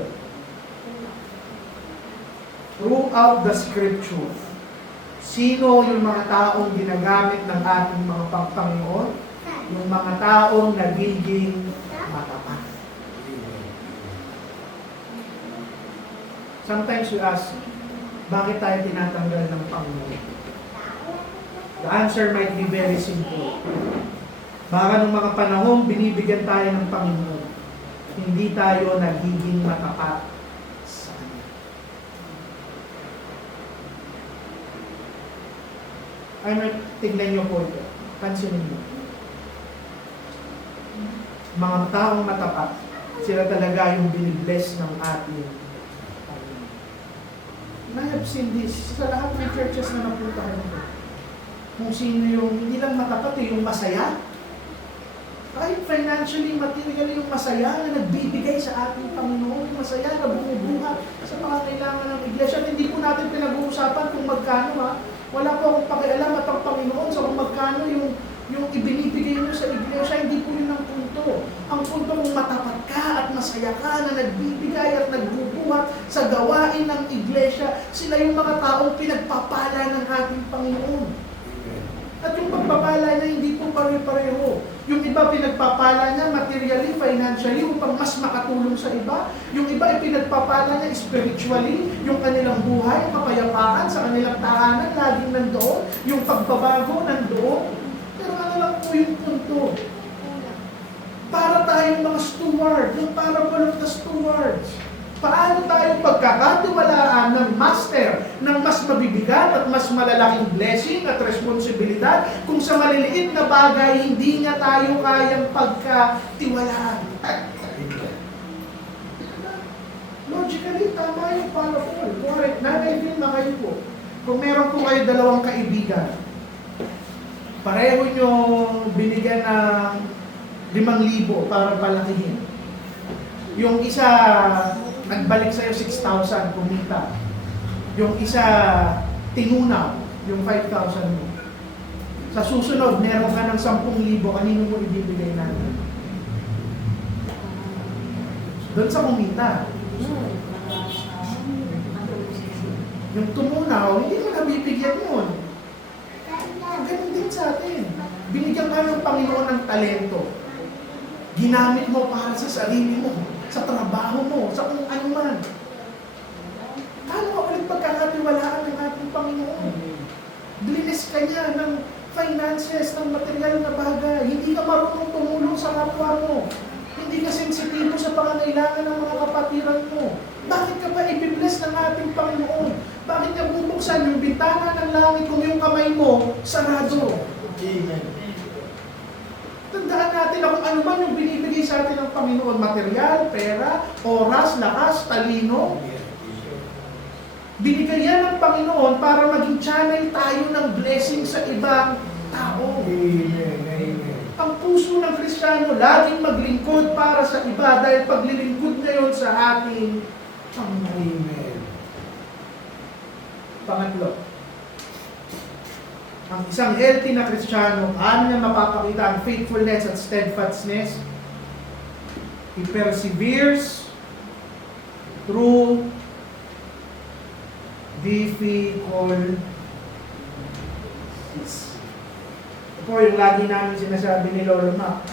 Throughout the scripture, sino yung mga taong ginagamit ng ating mga Panginoon? Yung mga taong nagiging matapat. Sometimes we ask, bakit tayo tinatanggal ng Panginoon? The answer might be very simple. Baka nung mga panahon, binibigyan tayo ng Panginoon. Hindi tayo nagiging matapat sa Kanya. Ay, tignan niyo po ito. Pansinin niyo. Mga taong matapat, sila talaga yung binibless ng ating Panginoon. I have seen this sa lahat ng churches na napuntahan ko. Kung sino yung, hindi lang matapat, yung masaya. Kahit financially, materially, yung masaya na nagbibigay sa ating Panginoon, yung masaya na bumubuhat sa pangangailangan ng iglesia. At hindi po natin pinag-uusapan kung magkano ha. Wala po akong pakialam at ang Panginoon sa kung magkano yung ibinibigay nyo sa iglesia, hindi po yun ang punto. Ang punto kung matapat ka at masaya ka na nagbibigay at nagbubuhat sa gawain ng iglesia, sila yung mga taong pinagpapala ng ating Panginoon. At yung pagpapala niya, hindi po pare-pareho. Yung iba pinagpapala niya materially, financially, upang mas makatulong sa iba. Yung iba ay pinagpapala niya spiritually, yung kanilang buhay, kapayapaan sa kanilang tahanan, laging nandoon. Yung pagbabago nandoon. Pero ano lang po yung punto? Para tayong mga steward, yung parable of the stewards. Paano tayo pagkakatiwalaan ng master ng mas mabibigat at mas malalaking blessing at responsibilidad kung sa maliliit na bagay hindi nga tayo kayang pagkatiwalaan? Logically, tama yung parable. Correct. Nanayin na kayo po. Kung meron po kayo dalawang kaibigan, pareho nyo binigyan ng 5,000 para palakihin. Yung isa, nagbalik sa'yo 6,000 kumita. Yung isa, tinunaw, yung 5,000 mo. Sa susunod, meron ka ng 10,000, kanino mo ibibigay natin? Doon sa kumita. Yung tumunaw, hindi mo nabibigyan yun. Ganun din sa atin. Binigyan ka ng Panginoon ng talento. Ginamit mo para sa sarili mo, sa trabaho mo, sa kung ano man. Kano ka ulit pagkakatiwalaan ng ating Panginoon? Blinis ka niya ng finances, ng material na bagay. Hindi ka marunong tumulong sa kapwa mo. Hindi ka sensitibo sa pangangailangan ng mga kapatiran mo. Bakit ka pa ibibless ng ating Panginoon? Bakit ka bubuksan yung bintana ng langit kung yung kamay mo sarado? Amen. Tandaan natin na kung ano man yung binibigay sa atin ng Panginoon, material, pera, oras, lakas, talino, binigay yan ng Panginoon para maging channel tayo ng blessing sa ibang tao. Amen. Amen. Ang puso ng Kristiyano, laging maglingkod para sa iba dahil paglilingkod na yun sa ating Panginoon. Amen. Pangatlo, ang isang healthy na Kristiyano, paano niya mapapakita ang faithfulness at steadfastness? He perseveres through difficulties. Ito po yung lagi namin sinasabi ni Lolo Mac.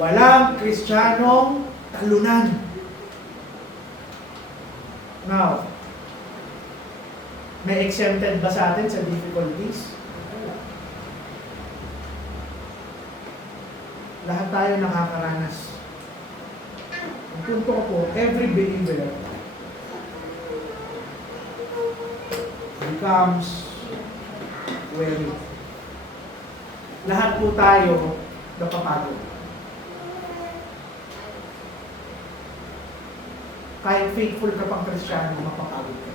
Walang Kristiyanong talunan. Now, may exempted ba sa atin sa difficulties? Lahat tayo nakakaranas. Ang punto ko po, every believer becomes weary. Lahat po tayo napapagod. Kahit faithful ka pang Kristiyano, mapapagod ka.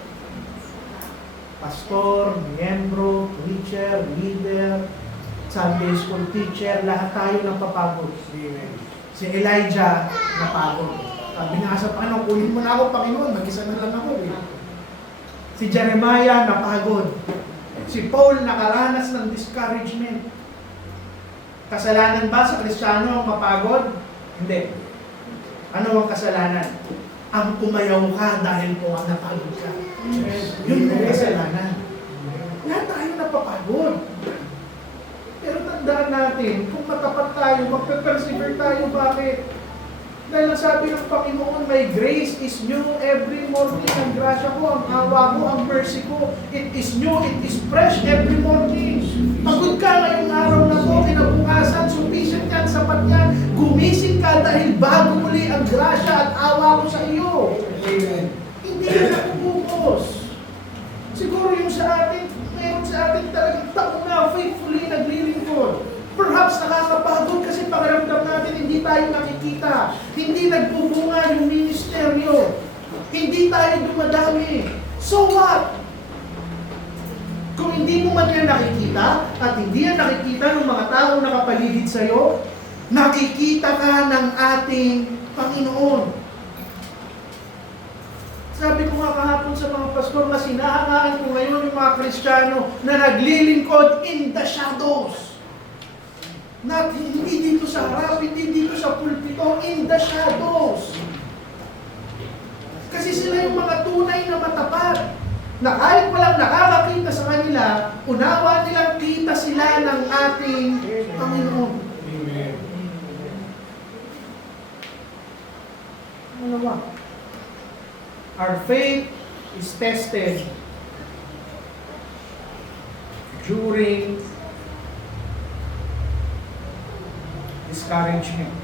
Pastor, miyembro, preacher, leader, Sunday school teacher, lahat tayo napapagod. Si Elijah, napagod. Sabi nga sa Panginoon, kunin mo na ako, Panginoon, mag-isa na lang ako. Si Jeremiah napagod. Si Paul nakaranas ng discouragement. Kasalanan ba sa Kristiyano ang mapagod? Hindi. Ano ang kasalanan? Ang umayaw ka dahil po ang napagod ka. Yun yung kasalanan. Lahat tayo napapagod. Pero tandaan natin, kung matapat tayo, magpe-persevere tayo, bakit? Dahil ang sabi ng Panginoon, my grace is new every morning. Ang grasya ko, ang awa ko, ang mercy ko, it is new, it is fresh every morning. Pagod ka ngayong araw na to, kinabukasan, sufficient yan, sapat yan. Gumising ka dahil bago muli ang grasya at awa ko sa iyo. Amen. Hindi yan nakubukos. Siguro yung sa atin, meron sa atin talagang taon na faithfully naglilingkod. Perhaps nakakapagod kasi pakiramdam natin hindi tayo nakikita. Hindi nagbubunga yung ministeryo. Hindi tayo dumadami. So what? Kung hindi mo man yan nakikita at hindi yan nakikita ng mga taong nakapaligid sa'yo, nakikita ka ng ating Panginoon. Sabi ko nga kahapon sa mga pastor na sinahangaan ko ngayon yung mga Kristiyano na naglilingkod in the shadows. Hindi dito sa harap, hindi dito sa pulpito, in the shadows. Kasi sila yung mga tunay na matapat. Na kahit walang nakakakita sa kanila, unawa nilang kita sila ng ating Panginoon. Amen. Ano ba? Our faith is tested during discouragement.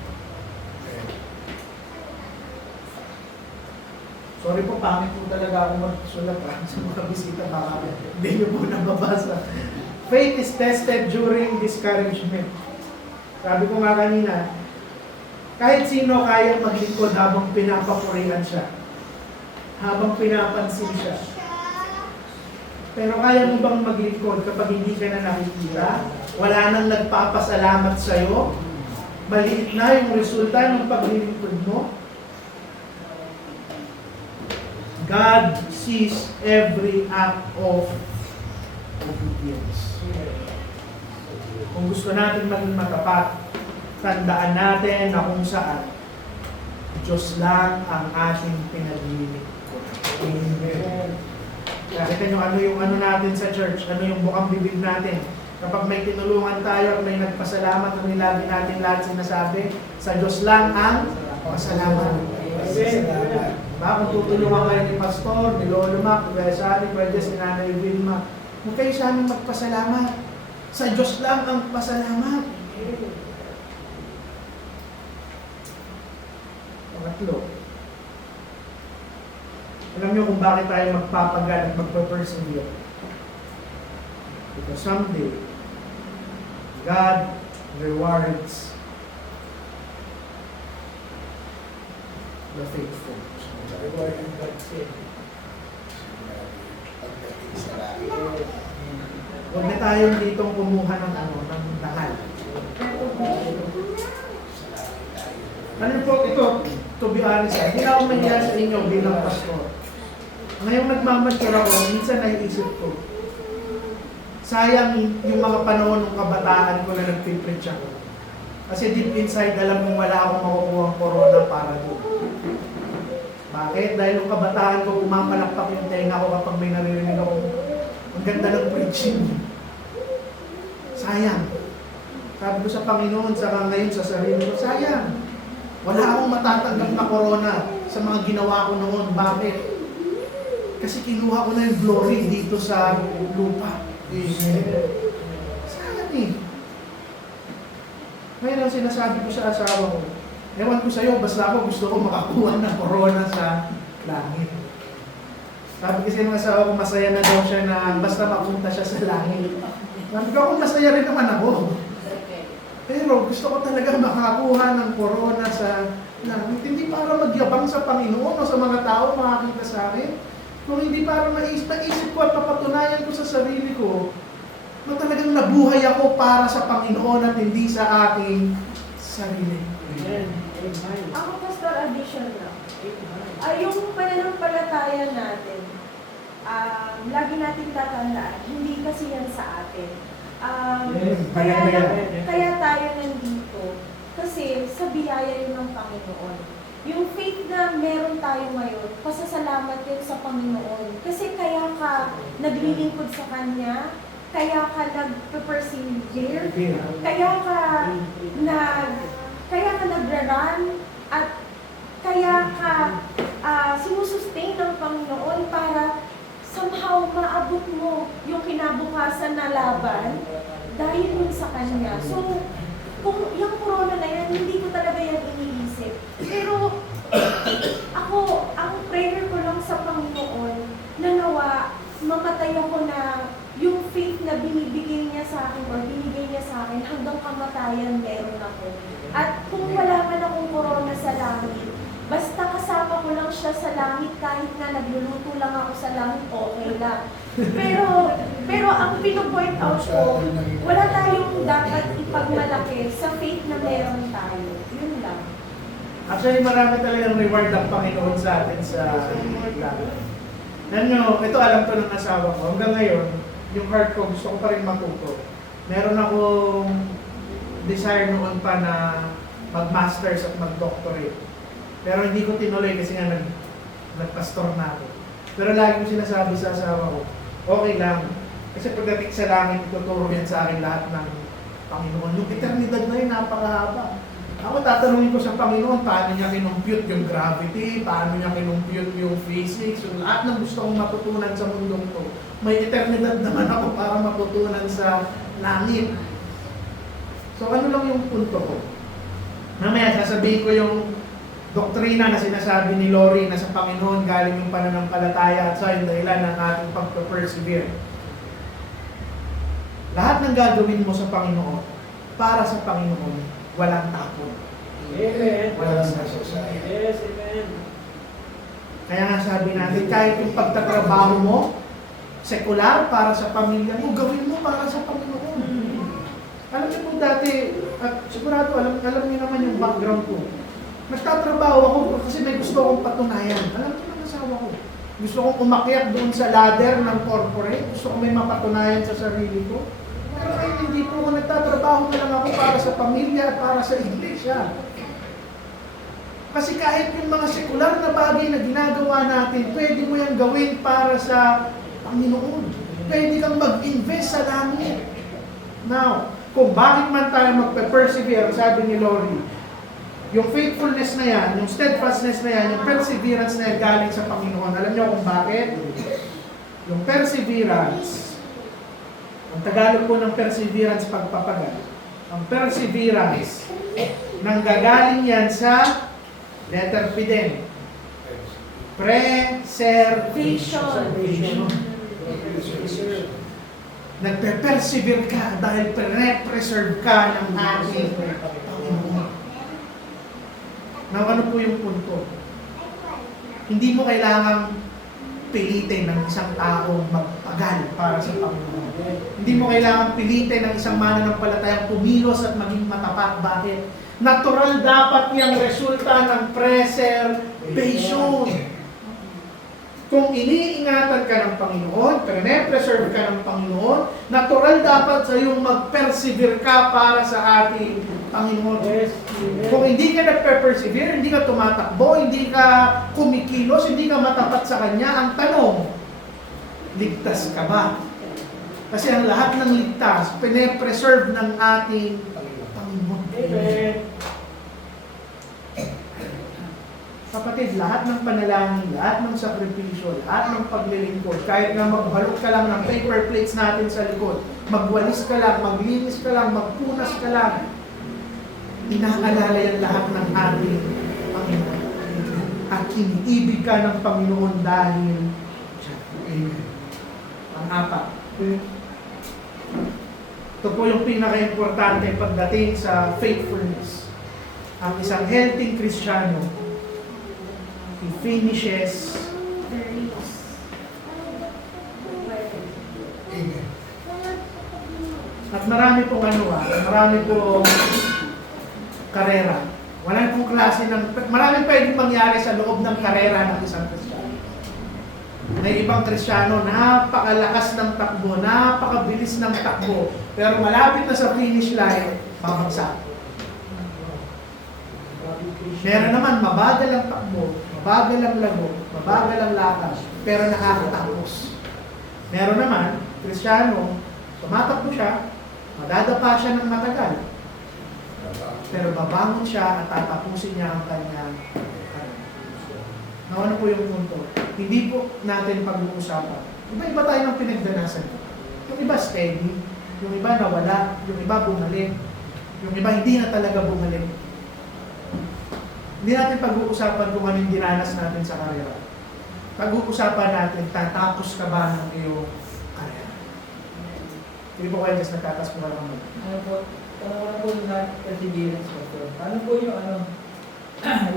Sorry po, pangit po talaga ako magsulat sa mga bisita, baka hindi niyo po nababasa. Faith is tested during discouragement. Sabi ko nga kanina, kahit sino kaya maglingkod habang pinapapurihan siya, habang pinapansin siya. Pero kaya mo bang maglingkod kapag hindi ka na nakikita? Wala nang nagpapasalamat sa'yo? Maliit na yung resulta ng paglilingkod mo? God sees every act of obedience. Kung gusto natin maging matapat, tandaan natin na kung saan Diyos lang ang ating pinaglilingkod. Amen. Nakita nyo ano yung ano natin sa church, ano yung bukang bibig natin. Kapag may tinulungan tayo at may nagpasalamat, ang nilagi natin lahat sinasabi, sa Diyos lang ang pasalamat. Salamat. Diba? Kung tutulungan kayo ni Pastor, ni Lolo Mac, ni Kuya Sally, Kuya Jess, ni Nanay Vilma, huwag kayo sa amin magpasalamat. Sa Diyos lang ang pasalamat. Pangatlo. Alam niyo kung bakit tayo magpapagal at magpapersevere? Because someday, God rewards the faithful. Pagdating sa langit. Huwag na tayong ditong kumuha ng ng dangal. Ano po, ito, to be honest, hindi na ako mahiya sa inyo bilang pastor. Ngayong nagmamature ako, minsan naiisip ko, sayang yung mga panahon ng kabataan ko na nagpipreach ako. Kasi deep inside, alam kong wala akong makukuha ang corona para doon. Bakit? Dahil yung kabataan ko, pumapalakpak yung tenga ko kapag may naririnig ako. Ang ganda ng preaching. Sayang. Sabi ko sa Panginoon, saka ngayon sa sarili ko, sayang. Wala akong matatanggap na corona sa mga ginawa ko noon. Bakit? Kasi kinuha ko na yung glory dito sa lupa. Sayang eh. Ngayon ang sinasabi ko sa asawa ko, ewan ko sa'yo, basta ako gusto ko makakuha ng corona sa langit. Sabi kasi ng asawa ko, masaya na daw siya na basta mapunta siya sa langit. Sabi ko, masaya rin naman ako. Pero gusto ko talaga makakuha ng corona sa langit. Hindi para magyabang sa Panginoon o sa mga tao makakita sa akin. Kung hindi para maisip ko at mapatunayan ko sa sarili ko na talagang nabuhay ako para sa Panginoon at hindi sa aking sarili. Amen. Amen. Ako, Pastor, addition lang. Ay, yung pananampalataya natin, lagi natin tatandaan, hindi kasi yan sa atin. Yes, Kaya, maganda yan. kaya tayo nandito, kasi sa biyaya yun ng Panginoon. Yung faith na meron tayo ngayon, pasasalamat yun sa Panginoon. Kasi kaya ka naglilingkod sa Kanya, kaya ka nag-persevere, kaya ka nagra-run, at kaya ka sinusustain ng Panginoon para somehow maabot mo yung kinabukasan na laban dahil yun sa Kanya. So, kung yung corona na yan, hindi ko talaga yan iniisip. Pero ako, ang prayer ko lang sa Panginoon na nawa, mamatay ako na yung faith na binibigay niya sa akin or binigay niya sa akin hanggang kamatayan meron ako. At kung wala man akong corona sa langit, basta kasama ko lang siya sa langit, kahit nga nagluluto lang ako sa langit, okay lang. Pero ang pino-point out ko, wala tayong dapat ipagmalaki sa faith na meron tayo. Yun lang. Actually, marami talagang reward ang Panginoon sa atin sa laban. Alam nyo, ito alam to ng asawa ko. Hanggang ngayon, yung heart ko, gusto ko pa rin matuto. Meron akong desire noon pa na mag-masters at mag-doctorate. Pero hindi ko tinuloy kasi nga nagpastor na ako. Pero lagi ko sinasabi sa asawa ko, okay lang. Kasi pagdating sa langit, ituturo yan sa akin lahat ng Panginoon. Yung eternidad na yun, napakahaba. Ako tatanungin ko sa Panginoon, paano niya kinumpute yung gravity, paano niya kinumpute yung physics, yung lahat ng gusto kong matutunan sa mundong to. May eternidad naman ako para matutunan sa langit. So ano lang yung punto ko? Mamaya sasabihin ko yung doktrina na sinasabi ni Lori na sa Panginoon galing yung pananampalataya at sa yung dahilan ng ating pagpe-persevere. Lahat ng gagawin mo sa Panginoon, para sa Panginoon, walang tapon. Amen. Walang sasasaya. Yes, amen. Kaya nga sabi natin, kahit yung pagtatrabaho mo, sekular para sa pamilya mo, gawin mo para sa Panginoon. Alam niyo po dati, at sigurado alam niyo naman yung background ko. Nagtatrabaho ako kasi may gusto akong patunayan. Alam niyo ng asawa ko. Gusto kong umakyat doon sa ladder ng corporate. Gusto kong may mapatunayan sa sarili ko. Pero kahit hindi po ako nagtatrabaho na lang ako para sa pamilya at para sa iglesia. Kasi kahit yung mga sekular na bagay na ginagawa natin, pwede mo yan gawin para sa Panginoon. Pwede kang mag-invest sa langit. Now, kung bakit man tayo magpe-persevere, sabi ni Lori, yung faithfulness na yan, yung steadfastness na yan, yung perseverance na yan galing sa Panginoon. Alam niyo kung bakit? Yung perseverance, ang Tagalog po ng perseverance, pagpapagal. Ang perseverance, nanggagaling yan sa letter P din. Preservation. Nagpe-persevere ka dahil pre-preserve ka ng ating Panginoon. Now, ano po yung punto? Hindi mo kailangang pilitin ng isang taong magpagal para sa Panginoon. Hindi mo kailangang pilitin ng isang mananampalatayang kumilos at maging matapat. Bakit? Natural dapat niyang resulta ng preservation. Kung iniingatan ka ng Panginoon, pre-preserve ka ng Panginoon, natural dapat sa iyong mag-persevere ka para sa ating Panginoon. Yes. Kung hindi ka nagpe-persevere, hindi ka tumatakbo, hindi ka kumikilos, hindi ka matapat sa Kanya, ang tanong, ligtas ka ba? Kasi ang lahat ng ligtas, pine-preserve ng ating Panginoon. Amen. Kapatid, lahat ng panalangin, lahat ng sakripisyo, lahat ng paglilingkod, kahit na magbalot ka lang ng paper plates natin sa likod, magwalis ka lang, maglinis ka lang, magpunas ka lang, inaalala yan lahat ng ating Panginoon. At iniibig ka ng Panginoon dahil Amen. Pang-apat. Ito po yung pinaka-importante pagdating sa faithfulness. Ang isang healthy Kristiyano, he finishes Amen. At marami pong marami pong karera. Wala pong klase ng, maraming pwedeng mangyari sa loob ng karera ng isang Kristiyano. May ibang Kristiyano, napakalakas ng takbo, napakabilis ng takbo, pero malapit na sa finish line, babagsak. Meron naman, mabagal ang takbo, mabagal ang lago, mabagal ang lakad, pero nakakatapos. Meron naman, Kristiyano, tumatakbo siya, madadapa siya ng matagal, pero babangon siya at tatapusin niya ang kanyang ano po yung punto? Hindi po natin pag-uusapan. Iba-iba tayo ng pinagdanasan. Yung iba steady, yung iba nawala, yung iba bumalik, yung iba hindi na talaga bumalik. Hindi natin pag-uusapan kung ano yung dinanas natin sa karera. Pag-uusapan natin, tatapos ka ba ng iyong karera? Hindi po kayo just nagtatas po lang naman. Ano po, tanong ko na po sa perseverance po. Paano po yung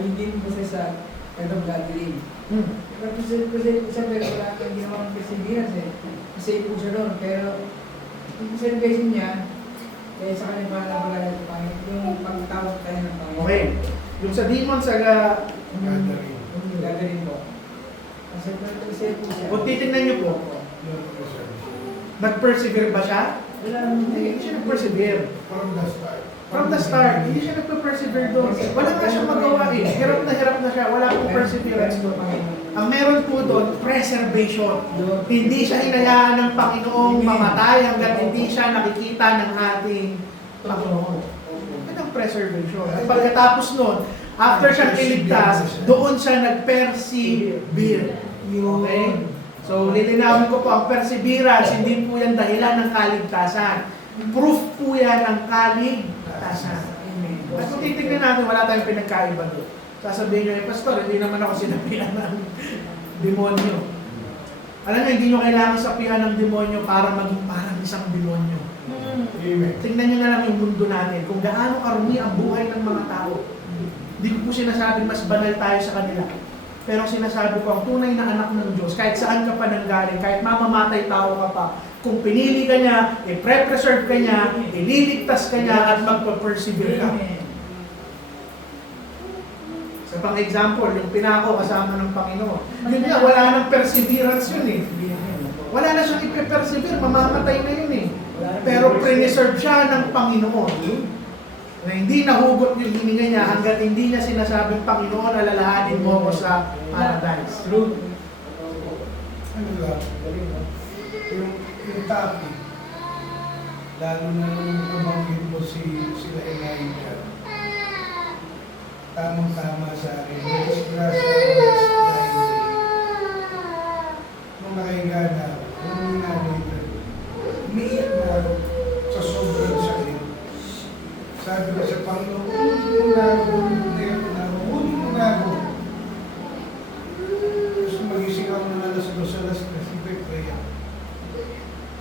hindi po sa kind of gathering? Kasi sabi, wala kang ginawang perseverance eh. Kasi po siya doon, pero yung celebration niya, kaya sa kanya pa napagala sa Panginoon, yung pagtawag tayo ng Panginoon. Okay. Yung sa demon sa Yung gathering po. Kasi po siya. kung titignan niyo po, nag-persevere ba siya? Wala Hindi siya nag-persevere. From the start, Hindi siya nagpe-persevere doon. Wala nga siyang magawa eh. Hirap na siya. Wala pong perseverance doon. Ang meron po doon, preservation. Hindi siya hinayaan ng Panginoong mamatay hanggat hindi siya nakikita ng ating Panginoon. Yan ang preservation. At pagkatapos noon, after siyang iligtas, doon siya nag-persevere. Okay? So, lilinawin ko po, ang perseverance, hindi po yan dahilan ng kaligtasan. Proof po yan ng kaligtasan. At kung titignan natin, wala tayong pinagkaiba doon. Sasabihin nyo, Pastor, hindi naman ako sinabihan ng demonyo. Alam nyo, hindi nyo kailangan sapihan ng demonyo para maging parang isang demonyo. Amen. Tingnan nyo na lang yung mundo natin, kung gaano karumi ang buhay ng mga tao. Hindi ko po sinasabing mas banal tayo sa kanila. Pero sinasabi ko, ang tunay na anak ng Diyos, kahit saan ka pa nanggaling, kahit mamamatay tao ka pa, kung pinili ka niya, i-preserve ka niya, ililigtas ka niya, at magpa-persevere ka. Sa pang-example, yung pinako kasama ng Panginoon. Yun nga, wala nang perseverance yun eh. Wala na siyang ipe-persevere, mamamatay na yun eh. Pero preserve siya ng Panginoon. Na hindi nahugot yung hininga niya hanggat hindi niya sinasabing, Panginoon, alalahanin mo ko sa paradise. True. Ano lang, yung topic, lalo na nung nabanggit mo sila Elijah, tamang-tama sa akin. Disgrasya ko nung nakahiga na ako, nung nanay umiiyak na ako sa sobrang sakit. Sabi ko sa Panginoon, ulit mo na ako, ulit mo na ako. Gusto magising ako ng alas 2, alas 3, kaya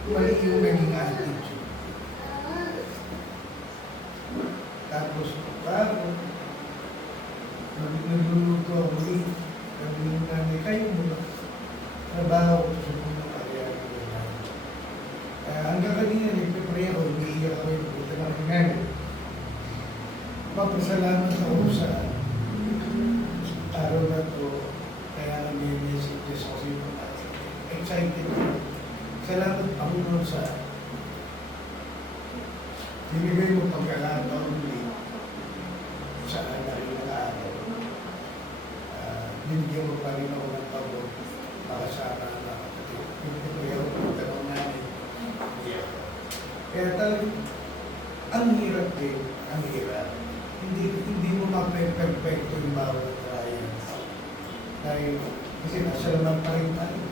mali yung naging attitude. Tapos, bago, nagluluto ako ulit. Sabi ng nanay, kayo mo na. Trabaho ko sa mga kariyari ko na. Hanggang kanina, nagpipray ako, umiiyak ako yung puta ng nanay. Papasalamat ako sa araw na to, kaya may messages kasi excited ako. Salamat ako nun sa binigay mo pagkakataon ulit sa dahil na araw. Binigyan mo pa rin ako ng pagod para sa anak. Binigyan ko yung tanong namin. Kaya talagang ang hirap din, ang hirap. Hindi mo mape-perfecto yung bawat trials. Dahil kasi nasa laman pa rin tayo.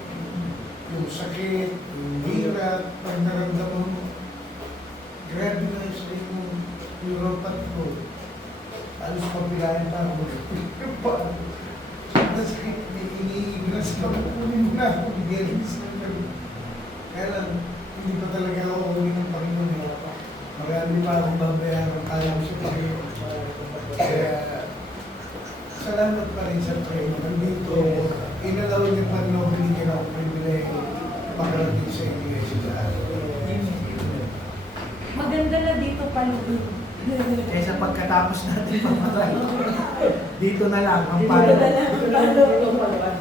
Yung sakit, yung hirap, pag naramdaman mo, grabe na yung neuropathy ko. Alos papilayan pa ako. Masakit, may iniigras na kukunin mo na ako. Kaya lang, hindi pa talaga ako kukunin ng Panginoon. Marami pa akong babayaran kaya ko sa Panginoon. Kaya, salamat pa rin sa Panginoon. Nandito, inalaw niya pa rin ako, binigyan ako privilege makarating sa iglesia. Maganda na dito paluin. Kaysa pagkatapos natin mamatay. Dito na lang ang Dito payo. na lang.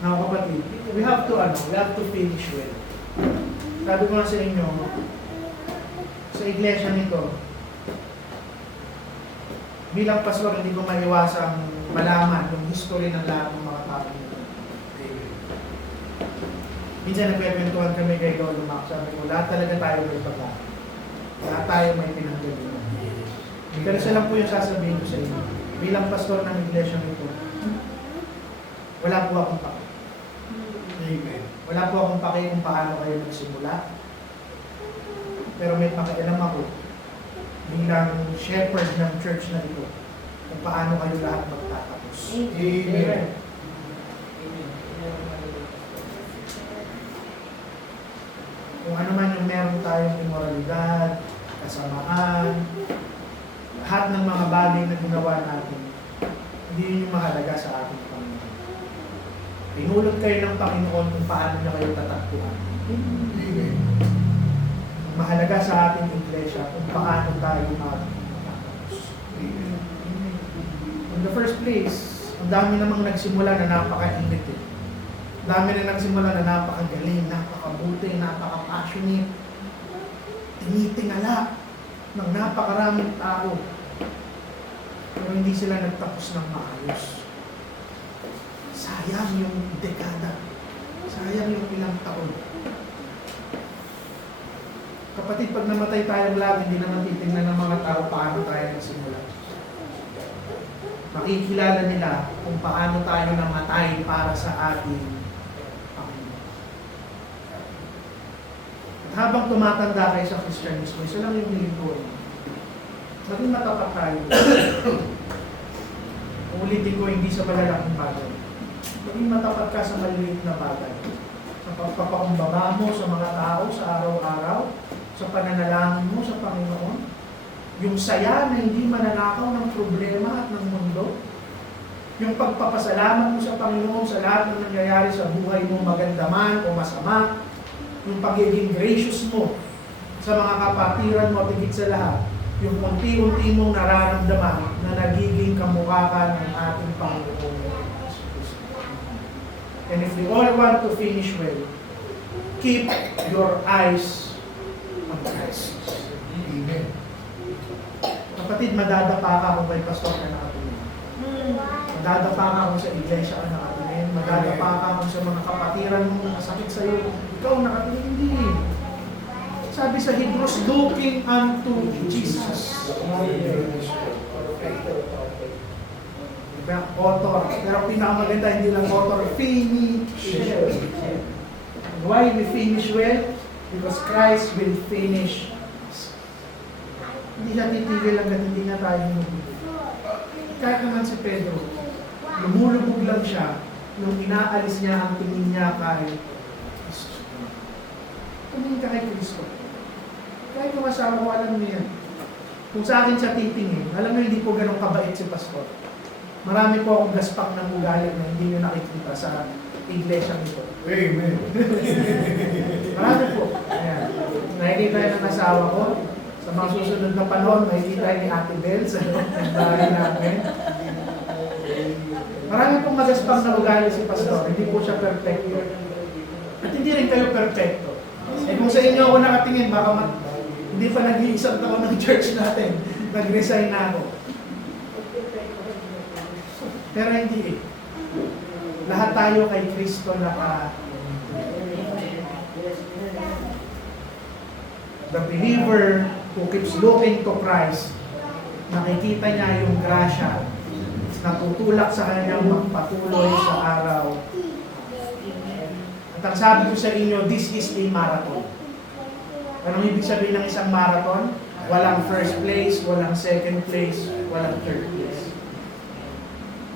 Mga kapatid, we have to finish well. Sabi ko nga sa inyo, sa iglesia nito, bilang pastor, hindi ko maiwasang malaman yung history ng lahat ng mga tao nito. Minsan nagkwekwentuhan kami kay Lolo Mac, sabi ko, lahat talaga tayo may pagka. Lahat tayo may pinanggagawa. Pero isa lang po yung sasabihin ko sa inyo. Bilang pastor ng iglesia nito, wala po akong pake. Amen. Wala po akong pake kung paano kayo nagsimula. Pero may pakialam ako bilang shepherd ng church na ito kung paano kayo lahat magtatapos. Amen. Kung ano man yung meron tayong immoralidad, kasamaan, lahat ng mga bagay na ginawa natin, hindi yun yung mahalaga sa ating Panginoon. Pinulot kayo ng Panginoon kung paano niya kayo tatakbuhan. Amen. Mahalaga sa ating iglesia kung paano tayo magtatapos. Amen. In the first place, ang dami namang nagsimula na napaka-init eh. Ang dami na nagsimula na napakagaling, napakabuti, napaka-passionate, tinitingala ng napakaraming tao. Pero hindi sila nagtapos ng maayos. Sayang yung dekada. Sayang yung ilang taon. Kapatid, pag namatay tayong lahat, hindi naman titingnan ng mga tao paano tayo nagsimula. Makikilala nila kung paano tayo namatay para sa ating Panginoon. At habang tumatanda kayo sa Kristyanismo, isa lang yung hiling ko. Maging matapat tayo. Ulitin ko, hindi sa malalaking bagay. Maging matapat ka sa maliliit na bagay. Sa pagpapakumbaba mo sa mga tao sa araw-araw, sa pananalangin mo sa Panginoon, yung saya na hindi mananakaw ng problema at ng mundo, yung pagpapasalamat mo sa Panginoon sa lahat ng nangyayari sa buhay mo, maganda man o masama, yung pagiging gracious mo sa mga kapatiran mo at higit sa lahat, yung unti-unti mong nararamdaman na nagiging kamukha ka ng ating Panginoon. And if we all want to finish well, keep your eyes on Christ. Amen. Kapatid, madadapa ka kung may pastor na nakatingin. Madadapa ka kung sa iglesia ka nakatingin. Madadapa ka kung sa mga kapatiran mo na sakit sa'yo. Ikaw nakatingin, hindi. Sabi sa Hebrews, looking unto Jesus. Diba? Author. Pero pinakamaganda, hindi lang author, finisher. Why we finish well? Because Christ will finish. Hindi siya titigil hanggang hindi na tayo lumulubog. Kahit naman si Pedro, lumulubog lang siya nung inaalis niya ang tingin niya kay Kristo. Tumingin ka kay Kristo. Kahit yung asawa ko, alam mo yan. Kung sa akin siya titingin, alam mo hindi po ganun kabait si Pastor. Marami po akong gaspak ng ugali na hindi nyo nakikita sa iglesia nito. Amen. Marami po. Ayan. Nakikita yun ng asawa ko. Sa mga susunod na panahon, makikita ni Ate Bel sa bahay namin. Marami pong magaspang na ugali si Pastor. Hindi po siya perfecto. At hindi rin kayo perfecto. Eh kung sa inyo ako nakatingin, baka hindi pa nag-iisang taon ng church natin. Nag-resign na ako. Pero hindi eh. Lahat tayo kay Kristo the believer who keeps looking to Christ, nakikita niya yung grasya, natutulak sa kanyang magpatuloy sa araw. At ang sabi ko sa inyo, this is a marathon. Anong ibig sabihin ng isang marathon? Walang first place, walang second place, walang third place.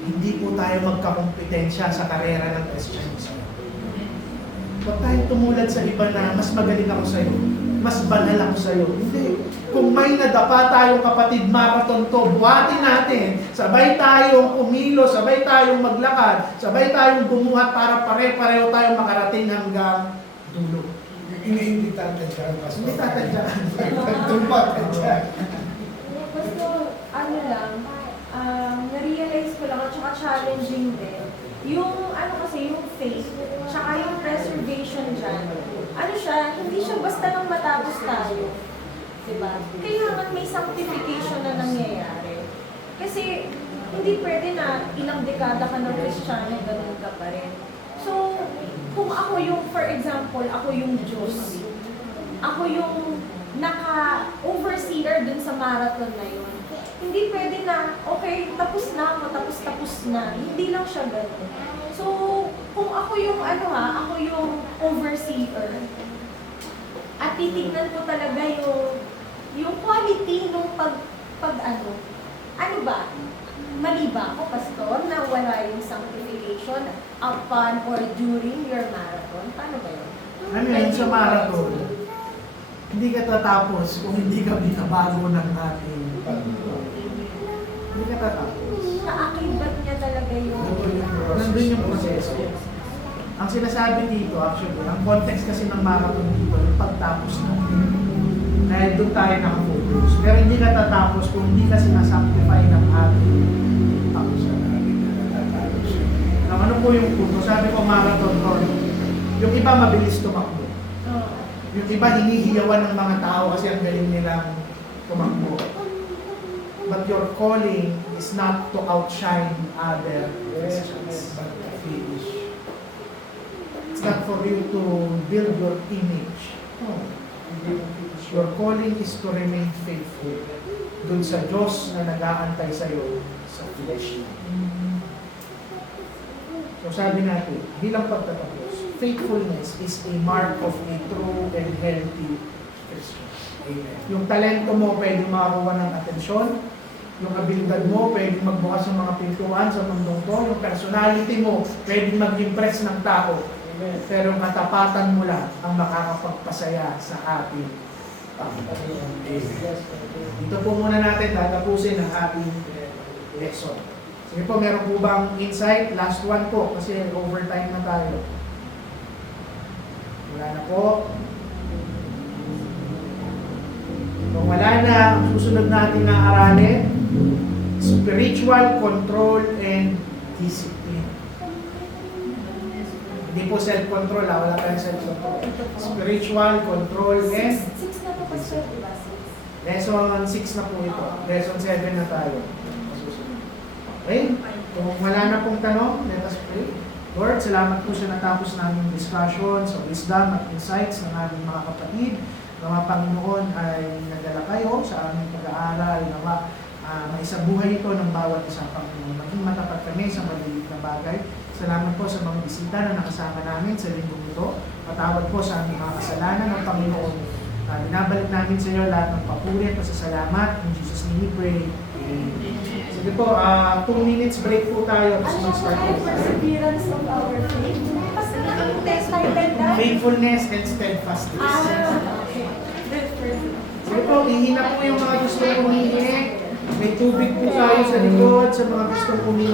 Hindi po tayo magkakompetensya sa karera ng Kristyanismo. Huwag tayong tumulad sa iba na mas magaling ako sa'yo, mas banal ako sa'yo. Hindi. Kung may nadapa tayong kapatid, marathon to, buhatin natin. Sabay tayong umilo, sabay tayong maglakad, sabay tayong bumuhat para pare-pareho tayong makarating hanggang dulo. Hindi tatadyakan, Pastor. Hindi tatadyakan. Tumatadyakan. Basta, ano lang, na-realize ko lang at saka challenging din, yung ano kasi yung faith, tsaka yung preservation dyan, ano siya, hindi siya basta nang matapos tayo. Diba? Kailangan may sanctification na nangyayari. Kasi hindi pwede na ilang dekada ka ng Kristiyano, ganun ka pa rin. So, kung ako yung, for example, ako yung Diyos, ako yung naka-overseer dun sa marathon na yun, hindi pwede na, okay, tapos na ako, tapos na. Hindi lang siya ganun. So, kung ako yung ako yung overseer, at titignan ko talaga yung quality nung ano ba? Mali ba ako, Pastor, na wala yung sanctification upon or during your marathon? Paano ba yun? Ano yun sa marathon? Hindi ka tatapos kung hindi ka binabago ng ating Panginoon. Hindi ka tatapos. Naakibat niya talaga yung... Nandun yung proseso. Ang sinasabi dito, actually, ang context kasi ng marathon dito, yung pagtapos natin. Dahil doon tayo nakafocus. Pero hindi ka tatapos kung hindi ka sinasanctify ng ating tapos na natin. Ano po yung punto? Sabi ko marathon ko, yung iba mabilis tumakbo. Yung iba hinihiyawan ng mga tao kasi ang galing nilang tumakbo. But your calling is not to outshine other Christians, but to finish. It's not for you to build your image. No. Your calling is to remain faithful dun sa Diyos na nag-aantay sa'yo sa flesh. So sabi natin, bilang pagtatapos, faithfulness is a mark of a true and healthy Christian. Amen. Yung talento mo pwedeng makakuha ng atensyon, yung abilidad mo pwedeng magbukas ng mga pintuan sa mundong to, yung personality mo pwedeng mag-impress ng tao. Amen. Pero katapatan mo lang ang makakapagpasaya sa ating Panginoon. Dito po muna natin tatapusin ang ating lesson. Sige po, meron po bang insight? Last one po, kasi overtime na tayo. Wala na po. Kung wala na, ang susunod natin na aralin, spiritual control and discipline. Hindi po self-control, wala tayong self-control. Spiritual control and 6 na po, Pastor, diba? lesson 6 na po ito. Lesson 7 na tayo. Okay? Kung wala na pong tanong, let us pray. Lord, salamat po sa natapos naming discussion, sa wisdom at insights ng aming mga kapatid. Mga Panginoon ay nadala kayo sa aming pag-aaral na maisabuhay ito ng bawat isang Panginoon. Maging matapat kami sa maliliit na bagay. Salamat po sa mga bisita na nakasama namin sa linggong ito. Patawad po sa aming mga kasalanan ng Panginoon. Binabalik namin sa iyo lahat ng papuri at pasasalamat. In Jesus' name we pray. Amen. Sige po, 2 minutes break po tayo. Tapos Ano mag-start po po yung perseverance of our faith? Kasi ang test title na. faithfulness and steadfastness. Okay. Sige po, hihina po yung mga gustong humihingi. May tubig po tayo sa likod sa mga gustong humingi.